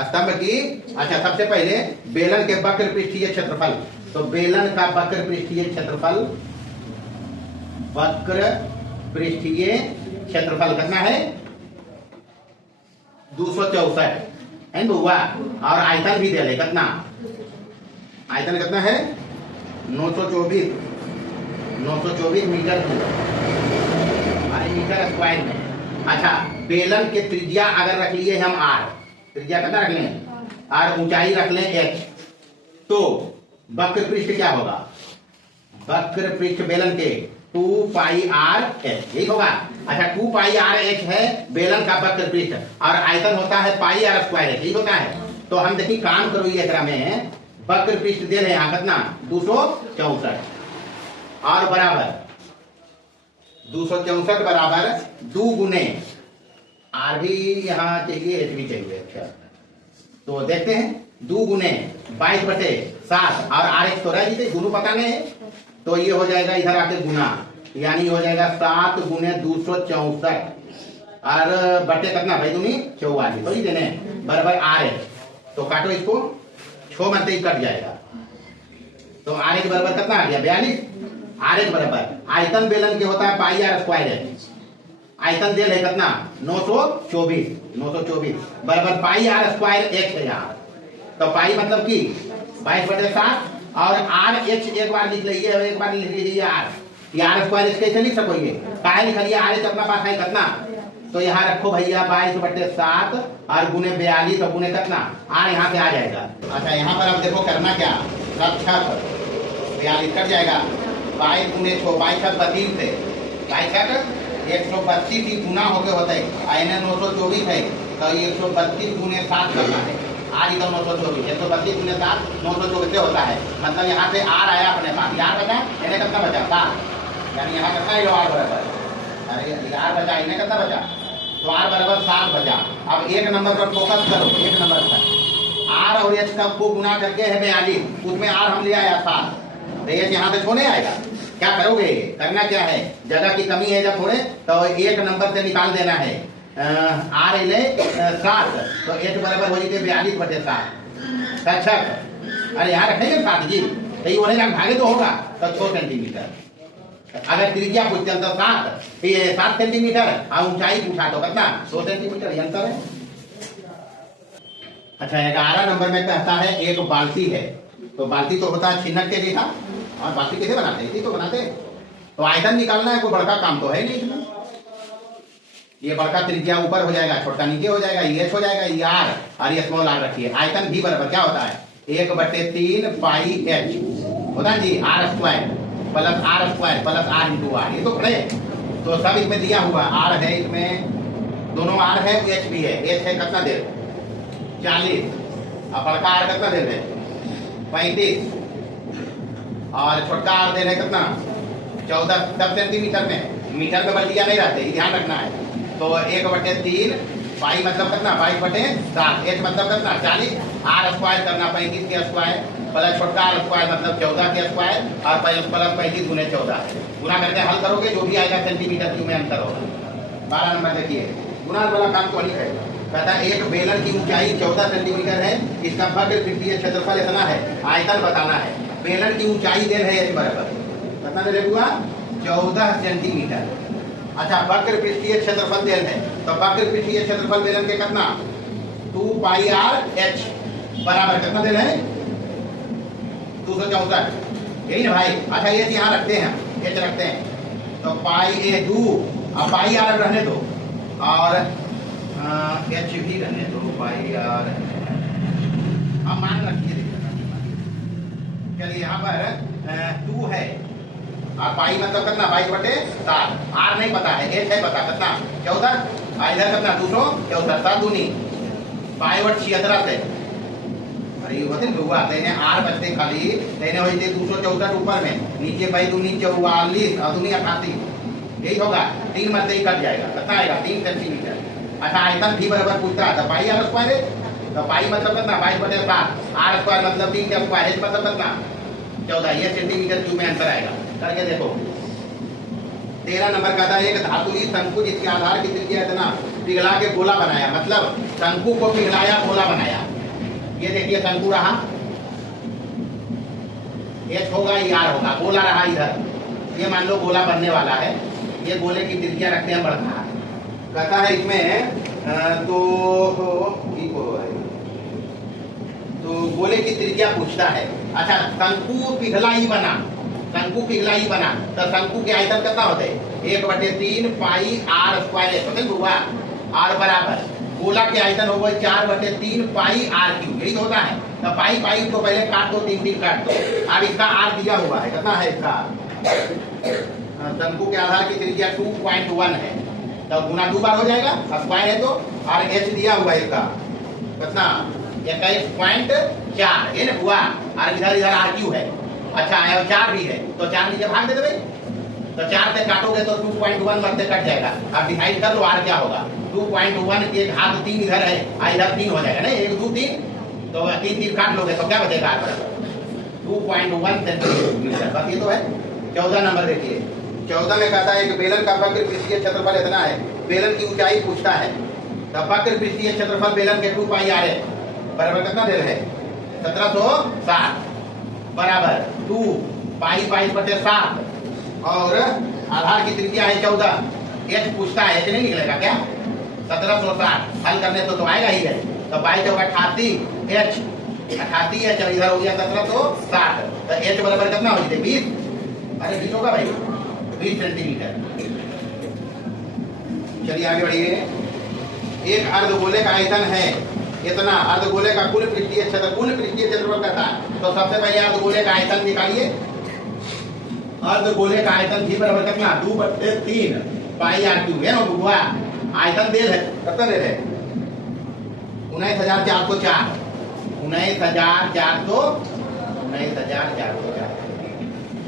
स्तंभ की। अच्छा सबसे पहले बेलन के वक्र पृष्ठीय क्षेत्रफल तो बेलन का वक्र पृष्ठीय क्षेत्रफल वक्र पृष्ठीय क्षेत्रफल कितना है 264 है हुआ और आयतन भी दे ले कितना आयतन कितना है 924 मीटर मीटर स्क्वायर में। अच्छा बेलन के त्रिज्या अगर रख लिए हम R त्रिज्या कितना रख लें और ऊंचाई रख लें H तो वक्र पृष्ठ क्या होगा वक्र पृष्ठ बेलन के 2 पाई R H यही होगा। अच्छा 2 पाई R H है बेलन का वक्र पृष्ठ और आयतन होता है पाई R स्क्वायर यही होता है। तो हम देखिए काम करो ये में वक्र पृष्ठ दे रहे हैं कितना 264 और बराबर 264 बराबर 2 गुने आर भी यहाँ चाहिए एच भी चाहिए। अच्छा तो देखते हैं 2 गुने 22 बटे 7 और आर एक्स तो रह जीते दोनों पता नहीं है तो ये हो जाएगा इधर आके गुना यानी हो जाएगा 7 गुने 264 और बटे कितना भाई दूनी 44 तो देने बराबर आर एक्स तो काटो इसको 6 में से ही कट जाएगा तो आर एक्स बराबर कितना आ गया 42 आर एक्स बराबर आयतन बेलन के होता है पाई आर स्क्वायर है आयतन दे है कितना 924 बराबर पाई आर स्क्वायर एक्स है यहाँ तो पाई मतलब कि 22 बटे 7 और आर एच एक बार लिख लीजिए एक बार लिख लीजिए आर स्क्वायर एच कैसे लिख सकोगे काहे लिख लिया आर एच अपना पास है कितना तो यहाँ रखो भैया 22 बटे 7 और गुने 42 और गुने कितना आर यहाँ से आ जाएगा। अच्छा यहाँ पर अब देखो करना क्या 42 कट जाएगा 22 गुने 6 22 32 से 132 ही गुना होके होता है 924 है तो 132 गुने 7 करना है आज इधर 924 132 गुने 7 924 से होता है मतलब यहाँ से आर आया अपने पास यार बचा इन्हें कितना बचा 7 यानी यहाँ कितना है आर बराबर अरे आर बचा इन्हें कितना बचा तो आर बराबर 7 बचा। अब एक नंबर पर फोकस करो एक नंबर पर आर और एच का को गुना करके है 42 उसमें आर हम ले आया 7 तो एच यहाँ से छोड़ने आएगा क्या करोगे करना क्या है जगह की कमी है जब थोड़े तो एक नंबर से निकाल देना है आर ले 7 तो एच बराबर हो जाते 42 बटे 7 अच्छा अरे यहाँ रखेंगे 7 जी तो ये होने भागे तो होगा तो 6 सेंटीमीटर अगर त्रिज्या पूछते तो 7 ये 7 सेंटीमीटर और ऊंचाई पूछा तो कितना 2 सेंटीमीटर ये अंतर है। अच्छा 11 नंबर में कहता है एक बाल्टी है तो बाल्टी तो होता है छिन्नट के जैसा और बाल्टी कैसे बनाते हैं इसी तो बनाते हैं तो आयतन निकालना है कोई बड़का काम तो है नहीं इसमें ये बड़का त्रिज्या ऊपर हो जाएगा, छोटा नीचे हो जाएगा, ये एच हो जाएगा, ये आर और ये स्मॉल आर रखिए। आयतन भी बराबर क्या होता है 1/3 पाई एच होता है जी, r square plus r into r. ये तो पढ़े, तो सब इसमें दिया हुआ आर है, इसमें दोनों आर है, एच भी है। एच है कितना देर 40 और बड़का आर कितना देर है 35 और छोटका आर देर है कितना 14 सेंटीमीटर में। मीटर में बल्टिया नहीं रहते, ध्यान रखना है। तो 1/3 पाई मतलब कितना 22/7, एच मतलब कितना 40, आर स्क्वायर करना 35 के स्क्वायर प्लस छोटका आर स्क्वायर मतलब 14 के स्क्वायर और प्लस 35 गुने 14 गुना करके हल करोगे जो भी आएगा सेंटीमीटर क्यूब में अंतर होगा। 12 नंबर देखिए, गुना वाला काम तो नहीं है। कहता है एक बेलन की ऊंचाई 14 सेंटीमीटर है, इसका वक्र पृष्ठीय क्षेत्रफल इतना है, आयतन बताना है। बेलन की ऊंचाई देन है एच बराबर कितना दे हुआ 14 सेंटीमीटर। अच्छा वक्र पृष्ठीय क्षेत्रफल देन है, तो वक्र पृष्ठीय क्षेत्रफल बेलन के कितना 2 पाई आर एच बराबर कितना देन है 264, यही ना भाई। अच्छा ये यहाँ रखते हैं, एच रखते हैं, तो पाई ए 2 और पाई आर रहने दो और एच भी रहने दो, पाई आर हम मान रखिए। चलिए यहाँ पर 2 है और पाई मतलब कितना 22/7, आर नहीं पता है, एच है पता कितना 14 और इधर कितना 264, 7 दूनी 22/76 से। अरे होते लोग आते हैं आर बचते खाली लेने होते 264 ऊपर में, नीचे बाई दूनी 44 और दूनी 88, यही होगा 3 मत ही कट जाएगा, कितना आएगा 3 सेंटीमीटर। अच्छा आयतन भी बराबर पूछता है, तो पाई आर स्क्वायर है, तो पाई मतलब कितना 22/7, आर स्क्वायर मतलब 3 के स्क्वायर, एच मतलब कितना 14, ये सेंटीमीटर क्यूब में अंतर आएगा। करके देखो 13 नंबर का था एक धातुई शंकु जिसके आधार की त्रिज्या इतना पिघला के गोला बनाया, मतलब शंकु को पिघलाया गोला बनाया। ये देखिए शंकु रहा, एच होगा ये आर होगा, गोला रहा इधर, ये मान लो गोला बनने वाला है। ये गोले की त्रिज्या रखते हैं बढ़ा, कहता है इसमें तो गोले की त्रिज्या पूछता है। अच्छा शंकु पिघला ही बना, शंकु पिघला ही बना, तो शंकु के आयतन कितना होते हैं 1/3 पाई आर स्क्वायर हुआ, आर बराबर गोला के आयतन हो गए 4/3 पाई आर क्यूब, यही होता है। तो पाई पाई तो पहले काट दो, 3 काट दो। अब इसका आर दिया हुआ है, कितना है इसका शंकु के आधार की त्रिज्या 2.1 है, तो गुना 2 बार हो जाएगा, स्क्वायर है तो। और एच दिया हुआ है इसका कितना 21.4, ये ना हुआ, और इधर आर क्यू है। अच्छा है 4 भी है, तो 4 नीचे भाग दे दे भाई, तो 4 से काटोगे तो 2.1 मत से कट जाएगा। अब डिसाइड कर लो आर क्या होगा, 2.1 के घात 3 इधर है, इधर 3 हो जाएगा ना, 1 2 3, तो 3 काट लोगे तो क्या बचेगा आर बराबर 2.1 सेंटीमीटर। बस ये तो है। 14 नंबर देखिए, 14 में कहता है कि बेलन का वक्र पृष्ठीय क्षेत्रफल इतना है, बेलन की ऊंचाई पूछता है, तो वक्र पृष्ठीय क्षेत्रफल बेलन के 2 पाई आर है बराबर कितना दे रहे 1760 बराबर 2 पाई 22/7 और आधार की त्रिज्या है 14, एच पूछता है, एच नहीं निकलेगा क्या 1760, हल करने तो आएगा ही है, तो 22 88 एच 88 एच, इधर हो गया 1760, तो एच बराबर कितना हो जाए 20, अरे 20 होगा भाई 20 सेंटीमीटर। चलिए आगे बढ़िए। एक अर्धगोले का आयतन है इतना, अर्धगोले का कुल पृष्ठीय क्षेत्रफल कहता है, तो सबसे पहले अर्धगोले का आयतन निकालिए। अर्धगोले का आयतन भी बराबर कितना 2/3 पाई आर क्यूब है ना हुआ, आयतन दे है कितना दे है 19,404,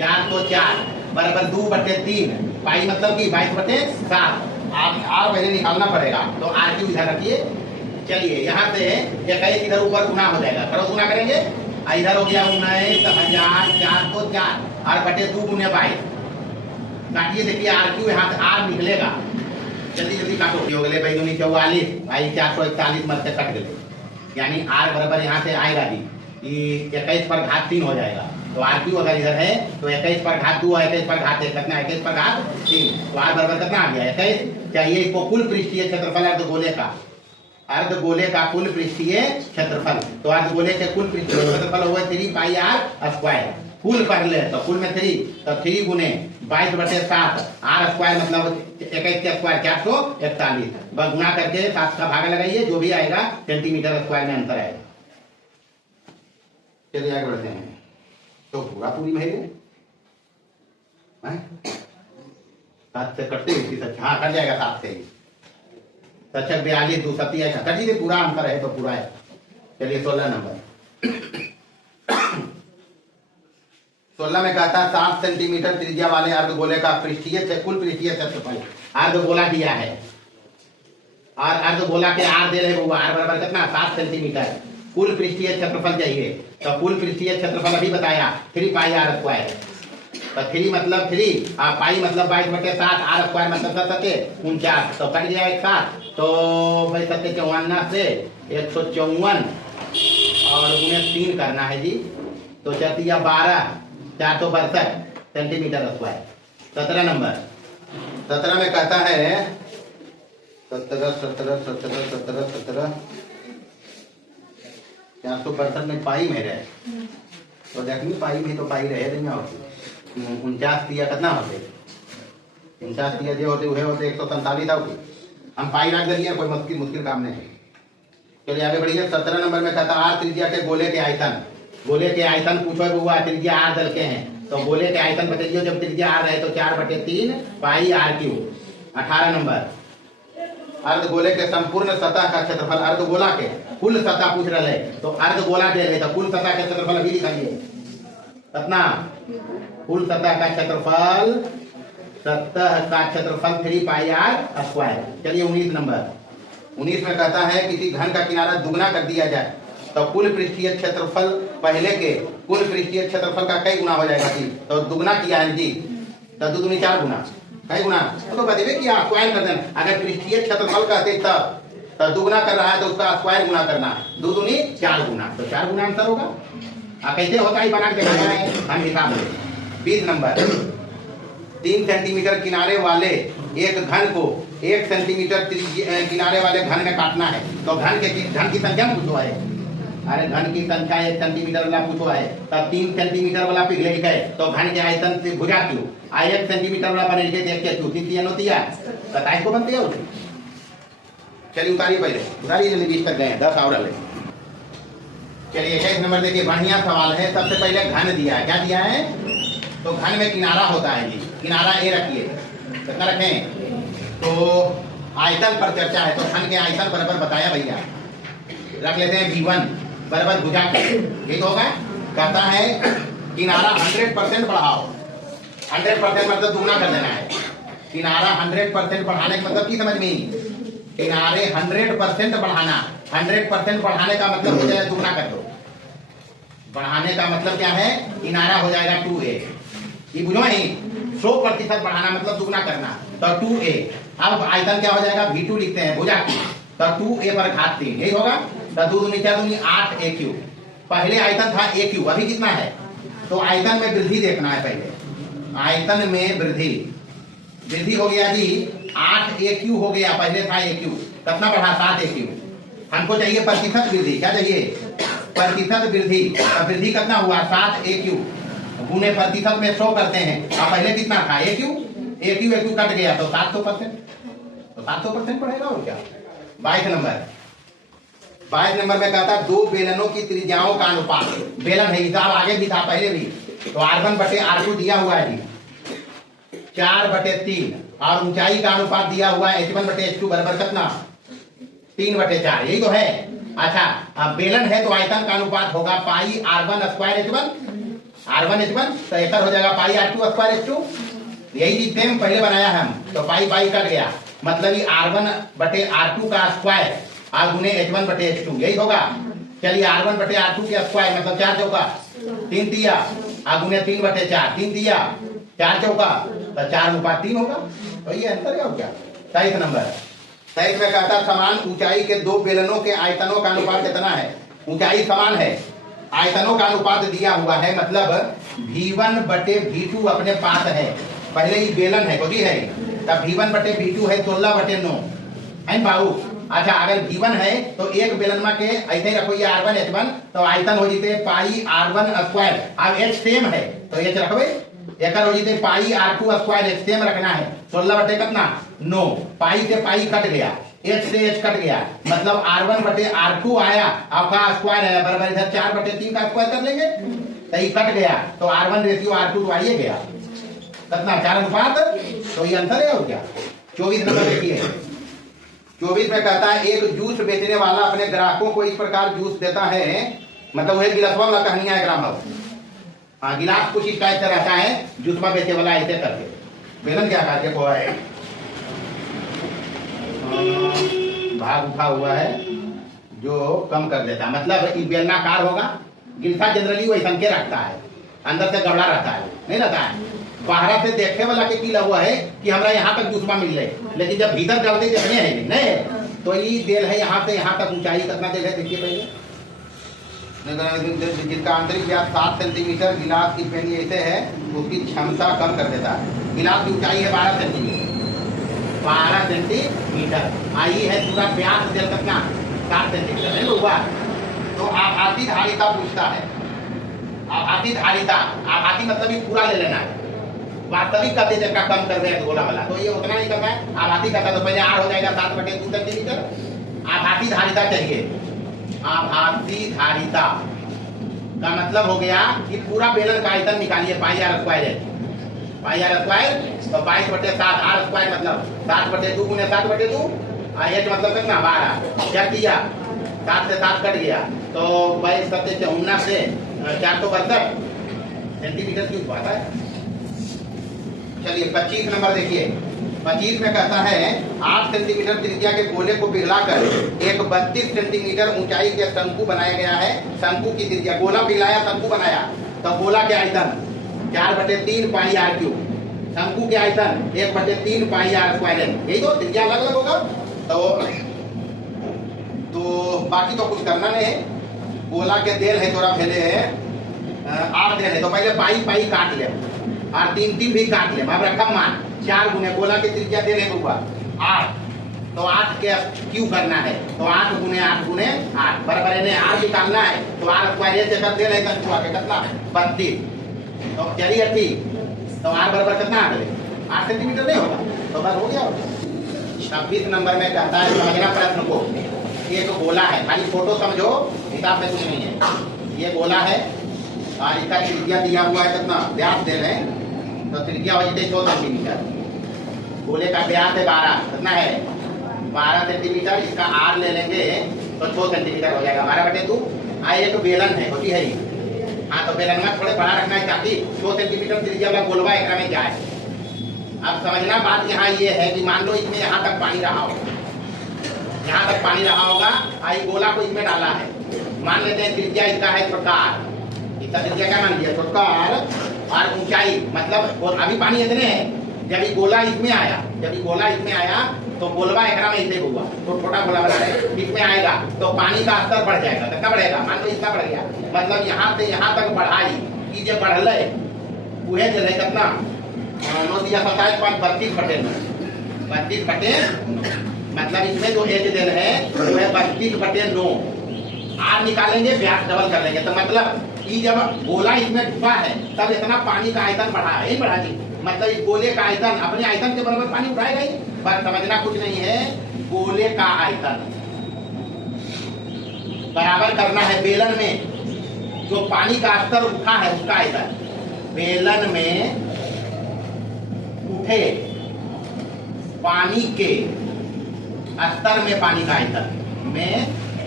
404 बराबर 2/3 पाई मतलब कि 22/7, आर पहले निकालना पड़ेगा, तो आर क्यूब इधर रखिए। चलिए यहाँ से 21 इधर ऊपर गुना हो जाएगा, करो गुना करेंगे, इधर हो गया 19,404 और बटे 2 गुने 22, काटिए देखिए आर क्यू यहाँ से आर निकलेगा, जल्दी जल्दी काटो। हो गए भाई 44 भाई 441 मत से कट गए, यानी आर बराबर यहाँ से आएगा जी 21 पर घात 3 हो जाएगा, तो आर क्यू अगर इधर है तो 21 पर घात 2 और 21 पर घात 1 कितना 21 पर घात 3, तो आर बराबर कितना आ गया 21। चाहिए इसको कुल पृष्ठीय क्षेत्रफल अर्धगोले का, अर्धगोले का कुल पृष्ठीय क्षेत्रफल। तो अर्धगोले के कुल पृष्ठीय क्षेत्रफल हुआ 3 पाई आर स्क्वायर। कुल कर ले तो कुल में 3, तो 3 गुने 22/7 आर स्क्वायर मतलब 21 के स्क्वायर 441। बस गुना करके 7 का भागा लगाइए, जो भी आएगा सेंटीमीटर स्क्वायर में अंतर आएगा। चलिए आगे बढ़ते हैं। तो पूरा पूरी में है 7 से कटते हुए, हाँ कट जाएगा 7 से ही। 42 2 7 ऐसा कट लीजिए, पूरा अंतर है तो पूरा है। चलिए 16 नंबर। 16 में कहता है 7 सेंटीमीटर त्रिज्या वाले अर्धगोले का कुल पृष्ठीय क्षेत्रफल। अर्धगोला दिया है और अर्धगोला के आर दे रहे वो आर बराबर कितना 7 सेंटीमीटर। कुल पृष्ठीय क्षेत्रफल चाहिए, तो कुल पृष्ठीय क्षेत्रफल अभी बताया 3 पाई आर स्क्वायर। तो 3 मतलब 3 और पाई मतलब 22/7, आर स्क्वायर मतलब 49, तो कट गया एक 7, तो भाई 754 से 154 और उन्हें 3 करना है जी, तो 12 462 सेंटीमीटर स्क्वायर। 17 नंबर। 17 में कहता है 17 462 में पाई में रहे, तो देखनी पाई में तो पाई रहे देंगे। और 49 दिया कितना होते, 49 दिया जो होते 147 होती। हम पाई रख दिए, कोई मुश्किल काम नहीं है। चलिए आगे बढ़िए। 17 नंबर में कहता आर त्रिज्या के गोले के आयतन। गोले के आयतन पूछो हुआ, त्रिज्या आर दल के हैं, तो गोले के आयतन बताइए। जब त्रिज्या आर रहे तो 4/3 पाई आर क्यूब। 18 नंबर। अर्धगोले के संपूर्ण सतह का क्षेत्रफल। अर्धगोला के कुल सतह पूछ रहे, तो अर्धगोला दे रहे तो कुल सतह का क्षेत्रफल अभी लिखिए कितना। कुल सतह का क्षेत्रफल 3 पाई आर स्क्वायर। चलिए 19 नंबर। 19 में कहता है किसी घन का किनारा दुगना कर दिया जाए तो कुल पृष्ठीय क्षेत्रफल पहले के कुल पृष्ठीय क्षेत्रफल का कई गुना हो जाएगा जी। तो दुगना किया है जी, तो 2 दूनी 4 गुना, कई गुना तो बताइए कि स्क्वायर कर देना। अगर पृष्ठीय क्षेत्रफल कहते तब तो दुगना कर रहा है तो उसका स्क्वायर गुना करना, 2 दूनी 4 गुना, तो 4 गुना आंसर होगा। कैसे होता है बना के दिखाया है हम हिसाब में। 20 नंबर। 3 सेंटीमीटर किनारे वाले एक घन को 1 सेंटीमीटर किनारे वाले घन में काटना है, तो घन की संख्या पूछो है। अरे घन की संख्या 1 सेंटीमीटर वाला पूछो है, तब 3 सेंटीमीटर वाला पिघले लिखे, तो घन के आयतन से भुजा क्यों 1 सेंटीमीटर वाला बने लिखे देख के क्यों 3 नोतिया 27 को बनती है उसकी। चलिए उतारिए, पहले उतारिए, जल्दी 20 तक गए, 10 और ले। चलिए 21 नंबर देखिए, बढ़िया सवाल है। सबसे पहले घन दिया है, क्या दिया है, तो घन में किनारा होता है जी। किनारा ए रखिए, कितना रखें, तो आयतन पर चर्चा है, तो घन के आयतन बराबर बताया भैया, रख लेते हैं V1 बराबर भुजा के, ठीक होगा। कहता है किनारा 100% बढ़ाओ। 100% मतलब दुगना कर देना है। किनारा 100% बढ़ाने का मतलब की समझ में, किनारे 100% बढ़ाना। 100% बढ़ाने का मतलब हो जाएगा दुगना कर दो। बढ़ाने का मतलब क्या है, किनारा हो जाएगा 2a। ये बुझो नहीं, 100% बढ़ाना मतलब दुगना करना, तो 2a। अब आयतन क्या हो जाएगा, V2 लिखते हैं भुजा की, तो 2a पर घात 3, यही होगा। तो 2 दूनी 4 दूनी 8a³। पहले आयतन था a³, अभी कितना है, तो आयतन में वृद्धि देखना है। पहले आयतन में वृद्धि हो गया जी, 8a³ हो गया, पहले था a³, कितना बढ़ा 7a³। हमको चाहिए प्रतिशत वृद्धि, क्या चाहिए, प्रतिशत वृद्धि। वृद्धि कितना हुआ 7a³ गुने प्रतिशत में 100 करते हैं, और पहले कितना था a³ कट गया तो 700%, तो 700% बढ़ेगा और क्या। 22 नंबर। 22 नंबर में कहता है 2 बेलनों की त्रिज्याओं का अनुपात। बेलन है, हिसाब आगे भी था पहले भी, तो R1/R2 दिया हुआ है जी 4/3, और ऊंचाई का अनुपात दिया हुआ है H1/H2 बराबर कितना 3/4, यही तो है। अच्छा, अब बेलन है तो आयतन का अनुपात होगा पाई R1² H1 तो एकर हो जाएगा पाई R2² H2। यही चीज सेम पहले बनाया हम, तो पाई कट गया, मतलब ये R1/R2 का स्क्वायर और गुने H1/H2, यही होगा। चलिए R1/R2 के स्क्वायर मतलब 4 चौका 3 तिया, और गुने 3/4, 3 तिया 4 चौका, तो 4:3 होगा। तो ये अंतर है और क्या। 23 नंबर। 23 में कहता समान ऊंचाई के 2 बेलनों के आयतनों का अनुपात कितना है। ऊंचाई समान है, आयतनों का अनुपात दिया हुआ है, मतलब V1/V2 अपने पास है। पहले ही बेलन है, है, तब V1/V2 है 16/9 है बाबू, अच्छा अगर V1 है तो एक बेलनमा के ऐसे ही रखो, ये R1 H1, तो आयतन हो जीते पाई R1 स्क्वायर। अब H सेम है तो H रखबे, एक हो जीते पाई R2 स्क्वायर, H सेम रखना है। 16 बटे कितना 9, पाई से पाई कट गया, H से H कट गया, मतलब R1 बटे R2 आया, आपका स्क्वायर है बराबर इधर 4 बटे 3 का स्क्वायर कर लेंगे, तो ये कट गया, तो R1 रेशियो R2 तो आइए गया कितना 4 अनुपात, तो ये आंसर है। और क्या 24 नंबर देखिए, 24 में कहता है एक जूस बेचने वाला अपने ग्राहकों को इस प्रकार जूस देता है, मतलब वह गिलासवा वाला कहानियां है ग्राहक। हाँ गिलास कुछ इस टाइप से रहता है, जूसवा बेचे वाला ऐसे करके, बेलन क्या करके को है भाग उठा हुआ है जो कम कर देता है, मतलब बेलनाकार होगा, गिलसा जनरली वैसा के रखता है, अंदर से गबड़ा रहता है, नहीं रहता है। बाहर से देखने वाला के की हुआ है कि हमरा यहाँ तक जूसवा मिल रहे, लेकिन जब भीतर डालते देखने है नहीं है, तो ये देल है यहाँ से यहाँ तक ऊंचाई कितना देल है देखिए पहले, जिसका आंतरिक व्यास 7 सेंटीमीटर, गिलास की पेनी ऐसे है उसकी क्षमता कम कर देता है। गिलास की ऊंचाई है 12 सेंटीमीटर, 12 सेंटीमीटर, आई है पूरा व्यास देल कितना 7 सेंटीमीटर है हुआ। तो आभासी धारिता पूछता है, आभासी धारिता, आभासी मतलब ये पूरा ले लेना है, वास्तविक का तेज का कम कर देगा गोला वाला, तो ये उतना नहीं करना है। आभासी करता तो पहले R हो जाएगा 7 बटे 2 सेंटीमीटर। आभासी धारिता चाहिए, आभासी धारिता का मतलब हो गया कि पूरा बेलन का आयतन निकालिए, पाई R स्क्वायर है, पाई R स्क्वायर तो 22 बटे 7, R स्क्वायर मतलब 7 बटे 2 गुने 7 बटे 2, H मतलब कितना 12, क्या किया 7 से 7 कट गया, तो 22 7 से 19 से 462 सेंटीमीटर क्यूब आता है। चलिए 25 नंबर देखिए, 25 में कहता है 8 सेंटीमीटर त्रिज्या के गोले को पिघलाकर एक 32 सेंटीमीटर ऊंचाई के शंकु बनाया गया है। शंकु की त्रिज्या, गोला पिघलाया शंकु बनाया, तो गोला के आयतन 4 बटे 3 पाई R क्यूब, शंकु के आयतन 1 बटे 3 पाई R स्क्वायर है, यही तो त्रिज्या अलग अलग होगा। तो बाकी तो कुछ करना नहीं है, गोला के देल है थोड़ा फैले है, R देल है, तो पहले पाई पाई काट ले और 3 3 भी काट ले, अब रकम मान 4 गुने गोला की त्रिज्या दे रहे हुआ 8, तो 8 के क्यों करना है, तो 8 गुने 8 गुने 8 बराबर है, R निकालना है, तो R स्क्वायर से कर दे रहे कितना 32, तो चलिए ठीक, तो R बराबर कितना आ गए 8 सेंटीमीटर नहीं होगा, तो बस हो गया। 26 नंबर में कहता है समझना प्रश्न को, एक गोला है, खाली फोटो समझो, हिसाब में कुछ नहीं है, ये गोला है और इसका त्रिज्या दिया हुआ है कितना, व्यास दे रहे हैं, तो त्रिज्या हो जाती है 100 सेंटीमीटर, गोले का व्यास है 12, कितना है 12 सेंटीमीटर, इसका R ले लेंगे तो 100 सेंटीमीटर हो जाएगा 12 बटे 2। एक बेलन है, होती है, हाँ तो बेलन में थोड़े बड़ा रखना है ताकि 100 सेंटीमीटर त्रिज्या वाला गोलवा एक में जाए। अब समझना बात यहाँ ये है कि मान लो इसमें यहाँ तक पानी रहा हो, यहाँ तक पानी रहा होगा, आई गोला को इसमें डाला है, मान लेते हैं त्रिज्या इसका है प्रकार, इसका त्रिज्या क्या मान लिया प्रकार, और ऊंचाई मतलब अभी पानी इतने है, जब ये गोला इसमें आया, जब ये गोला इसमें आया तो गोलवा एकरा में इतने हुआ, तो छोटा गोला वाला है इसमें आएगा तो पानी का स्तर बढ़ जाएगा, कितना बढ़ेगा, मान लो इतना बढ़ गया, मतलब यहाँ से यहाँ तक बढ़ाई, ये जो बढ़ल वह जो है कितना 9×27 बटे 32 बटे, मतलब इसमें जो एच देल है वह 32 बटे 9, R निकालेंगे व्यास डबल कर लेंगे, तो मतलब कि जब गोला इसमें डूबा है तब इतना पानी का आयतन बढ़ा है, बढ़ा जी, मतलब इस गोले का आयतन अपने आयतन के बराबर पानी उठाएगा ही, पर समझना कुछ नहीं है, गोले का आयतन बराबर करना है बेलन में जो पानी का स्तर उठा है उसका आयतन, बेलन में उठे पानी के स्तर में पानी का आयतन में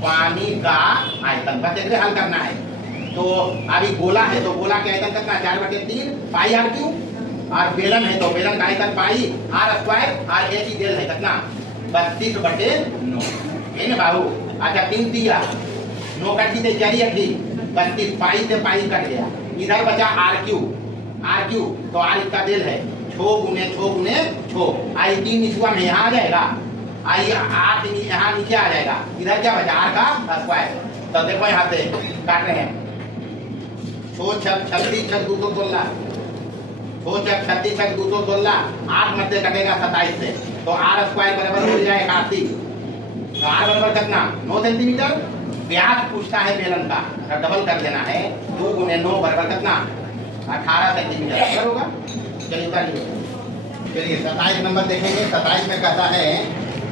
पानी का आयतन, बस एक हल करना है। तो अभी गोला है तो गोला के आयतन कितना 4 बटे 3 पाई R क्यूब, और बेलन है तो बेलन का आयतन पाई R स्क्वायर, और एच देल है कितना 32 बटे 9, है ना बाबू। अच्छा 3 दिया 9 कट दी 4 ठीक, 32 पाई से पाई कट गया, इधर बचा R क्यूब, तो R इसका देल है 6 गुने 6, आई 3 निचुआ में यहाँ आ जाएगा, आई 8 यहाँ नीचे आ जाएगा, इधर क्या बचा R का स्क्वायर, तो देखो यहाँ से काट रहे हैं 6 छक 36 छक 216, 6 छक 36 छक 216, 8 मध्य कटेगा 27 से, तो R स्क्वायर बराबर हो जाएगा 81, तो आर बराबर कितना 9 सेंटीमीटर। व्यास पूछता है बेलन का, तो डबल कर देना है, 2 गुने 9 बराबर कितना 18 सेंटीमीटर बराबर होगा। चलिए उतारिए। चलिए 27 नंबर देखेंगे। 27 में कहता है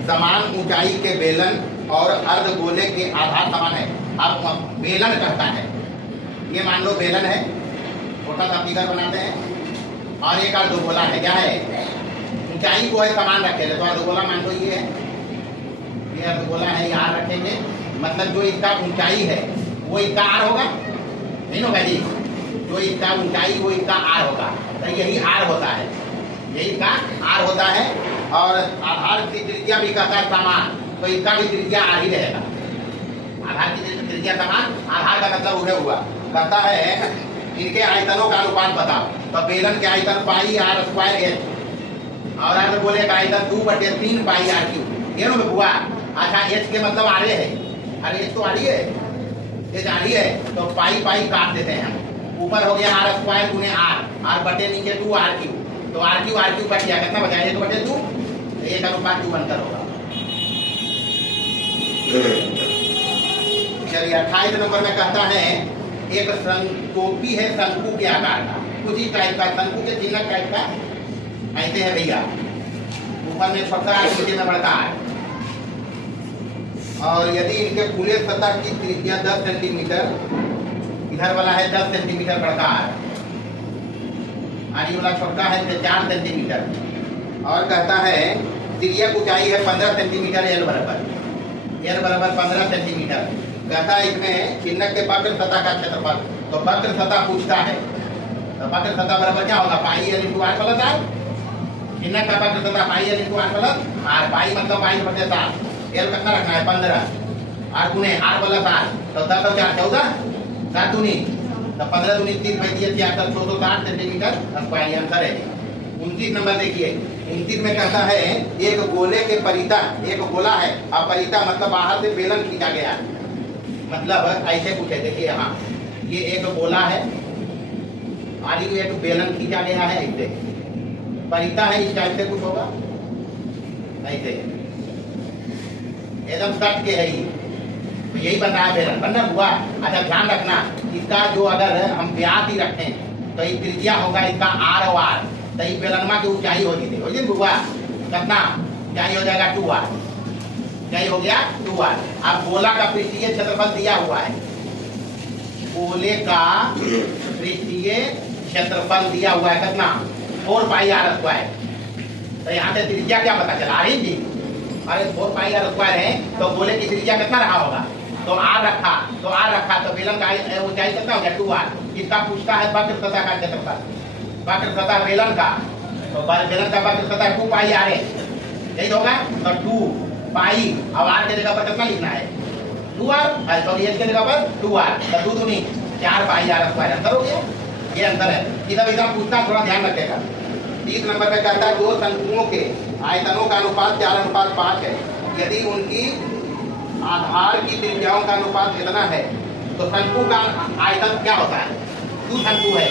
समान ऊंचाई के बेलन और अर्धगोले के आधार समान है। अब बेलन कहता है, ये मान लो बेलन है, छोटा सा फिगर बनाते हैं, और एक अर्धगोला है। क्या है? ऊंचाई को है समान रखेंगे, तो अर्धगोला मान लो ये है, ये अर्धगोला है, ये आर रखेंगे, मतलब जो इसका ऊंचाई है वो इसका आर होगा, नहीं होगा जी, जो इसका ऊंचाई वो इसका आर होगा, तो यही आर होता है, यही इसका आर होता है। और आधार की त्रिज्या भी कहता है समान, तो इसका भी त्रिज्या आर ही रहेगा। आधार की त्रिज्या समान, आधार का मतलब उड़े हुआ। कहता है इनके आयतनों का अनुपात बताओ, तो बेलन के आयतन पाई आर स्क्वायर एच, और अर्धगोले का आयतन 2/3 पाई आर क्यूब। ये में हुआ। अच्छा एच के मतलब आरे है, अरे एच तो आरी है, एच आरी है, तो पाई पाई काट देते हैं हम। ऊपर हो गया आर स्क्वायर गुने आर, आर बटे नीचे 2 आर क्यूब, तो आर क्यूब कट गया, कितना बचा 1/2, एक अनुपात 2 बनकर होगा। चलिए 28 नंबर में कहता है एक कॉपी है शंकु के आकार का, कुछ ही टाइप का, शंकु के चिन्ह टाइप का ऐसे है भैया, ऊपर में छोटा है, नीचे में बड़ा है, और यदि इनके खुले सतह की त्रिज्या 10 सेंटीमीटर, इधर वाला है 10 सेंटीमीटर बड़ा है, आगे वाला छोटा है 4 सेंटीमीटर, और कहता है तिर्यक ऊंचाई है 15 सेंटीमीटर, एल बराबर 15 सेंटीमीटर। कहता है इसमें चिन्ह के वक्र सतह का क्षेत्रफल, तो वक्र सतह पूछता है, तो वक्र सतह बराबर क्या होगा pi l into are plus r. चिन्ह का वक्र सतह pi l into are plus r, pi मतलब 22/7, एल कितना रखना है 15, आर गुने आर प्लस आर, तो 10 और 4 14, 7 दूनी, तो 15 दूनी 3 35 76 460 सेंटीमीटर स्क्वायर आंसर है। 29 नंबर देखिए। 29 में कहता है एक गोले के परितः, एक गोला है और परितः मतलब बाहर से बेलन खींचा गया, मतलब ऐसे पूछे। देखिए यहाँ ये एक गोला है और ये एक बेलन खींचा गया है, ऐसे परितः है, इस टाइप से कुछ होगा, ऐसे एकदम कट के है ये, तो यही बन रहा है बेलन, बनना हुआ। अच्छा ध्यान रखना, इसका जो अगर हम व्यास ही रखें तो ये त्रिज्या होगा इसका आर और आर, तो ये बेलनमा की ऊंचाई होगी थी हुआ कितना, ऊंचाई हो जाएगा 2r, ऊंचाई हो गया 2r। अब गोला का पृष्ठीय क्षेत्रफल दिया हुआ है, गोले का पृष्ठीय क्षेत्रफल दिया हुआ है कितना 4 पाई आर स्क्वायर। तो यहाँ से त्रिज्या क्या पता चला, आ रही जी, अरे 4 पाई आर स्क्वायर है, तो गोले की त्रिज्या कितना रहा होगा, तो आर रखा, तो बेलन का ऊंचाई कितना हो गया 2r। इसका पूछता है वक्र सतह का क्षेत्रफल, वक्र सतह बेलन का, तो बेलन का वक्र सतह 2 पाई आर है, यही होगा, तो 2 पाई, अब आर के जगह पर कितना लिखना है 2r, सॉरी एच के जगह पर 2r, तो 2 दूनी 4 पाई आर स्क्वायर, अंतर हो गया, ये अंतर है। इधर पूछता थोड़ा ध्यान रखेगा। 30 नंबर में कहता है दो शंकुओं के आयतनों का अनुपात 4:5 है, यदि उनकी आधार की त्रिज्याओं का अनुपात इतना है, तो शंकु का आयतन क्या होता है, 2 शंकु है,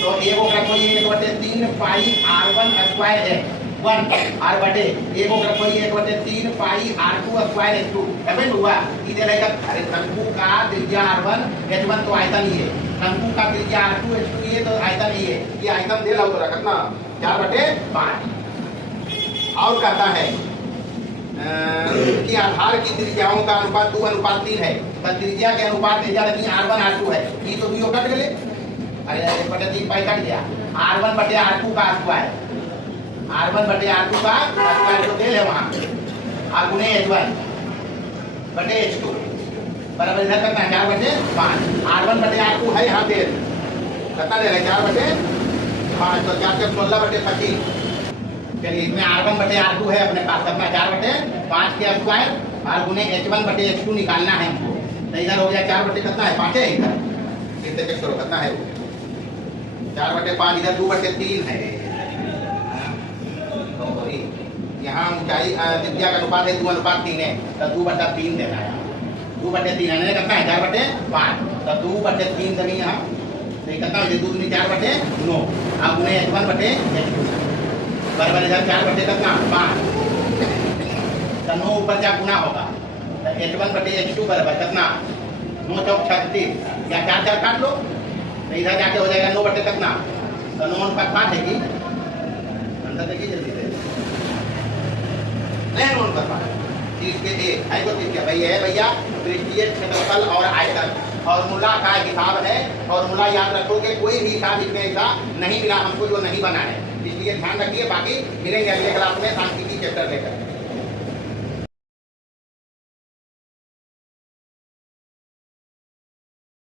तो एक रखोई 1/3 पाई r1 स्क्वायर है 1 r बटे एक रखोई 1/3 पाई r2 स्क्वायर है 2, समझ हुआ। इधर रहेगा, अरे शंकु का त्रिज्या r1 h1 तो आयतन ही है, शंकु का त्रिज्या r2 h2 ये तो आयतन ही है, ये आयतन दे लो तो कितना 4/5। और कहता है कि आधार की त्रिज्याओं का अनुपात 2:3 है, तो त्रिज्या के अनुपात r1 r2 है, ये तो 2 कट गए, अरे 1/3 पाई कट गया, r1 बटे r2 का स्क्वायर, r1 बटे r2 का स्क्वायर तो तेल है वहाँ, r गुने h1 बटे h2 बराबर इधर करना है 4/5, r1 बटे r2 है यहाँ तेल, कितना ले रहे 4/5, तो 4 के 16/25। चलिए इसमें r1 बटे r2 है अपने पास, कितना 4/5 के स्क्वायर, r गुने h1 बटे h2 निकालना है हमको, तो इधर हो गया 4 बटे कितना है 5 है, इधर फिर से चेक करो कितना है वो 4/5, इधर 2/3 है, तो यहाँ ऊंचाई त्रिज्या का अनुपात है 2:3 है, तो 2/3 देना है, 2/3 है कितना है 4/5, तो 2/3 जमीन यहाँ, तो कितना हो जाए 2 दूनी 4/9, अब गुने h1 बटे h2 बराबर इधर 4 बटे कितना 5, तो 9 ऊपर 4 गुना होगा, H1/H2 बराबर कितना 9 चौक 36 या 4 4 काट लो तो इधर जाके हो जाएगा 9 बटे कितना तो 9 अनुपात 5 है कि अंदर देखिए जल्दी से नहीं 9 अनुपात 5 30 के 1 है को 30 क्या भाई है भैया पृष्ठीय क्षेत्रफल और आयतन फॉर्मूला का हिसाब है। फॉर्मूला याद रखोगे कोई भी हिसाब इसमें ऐसा नहीं मिला हमको जो नहीं बना है, इसलिए ध्यान रखिए। बाकी मिलेंगे अगले क्लास में सांख्यिकी चैप्टर लेकर।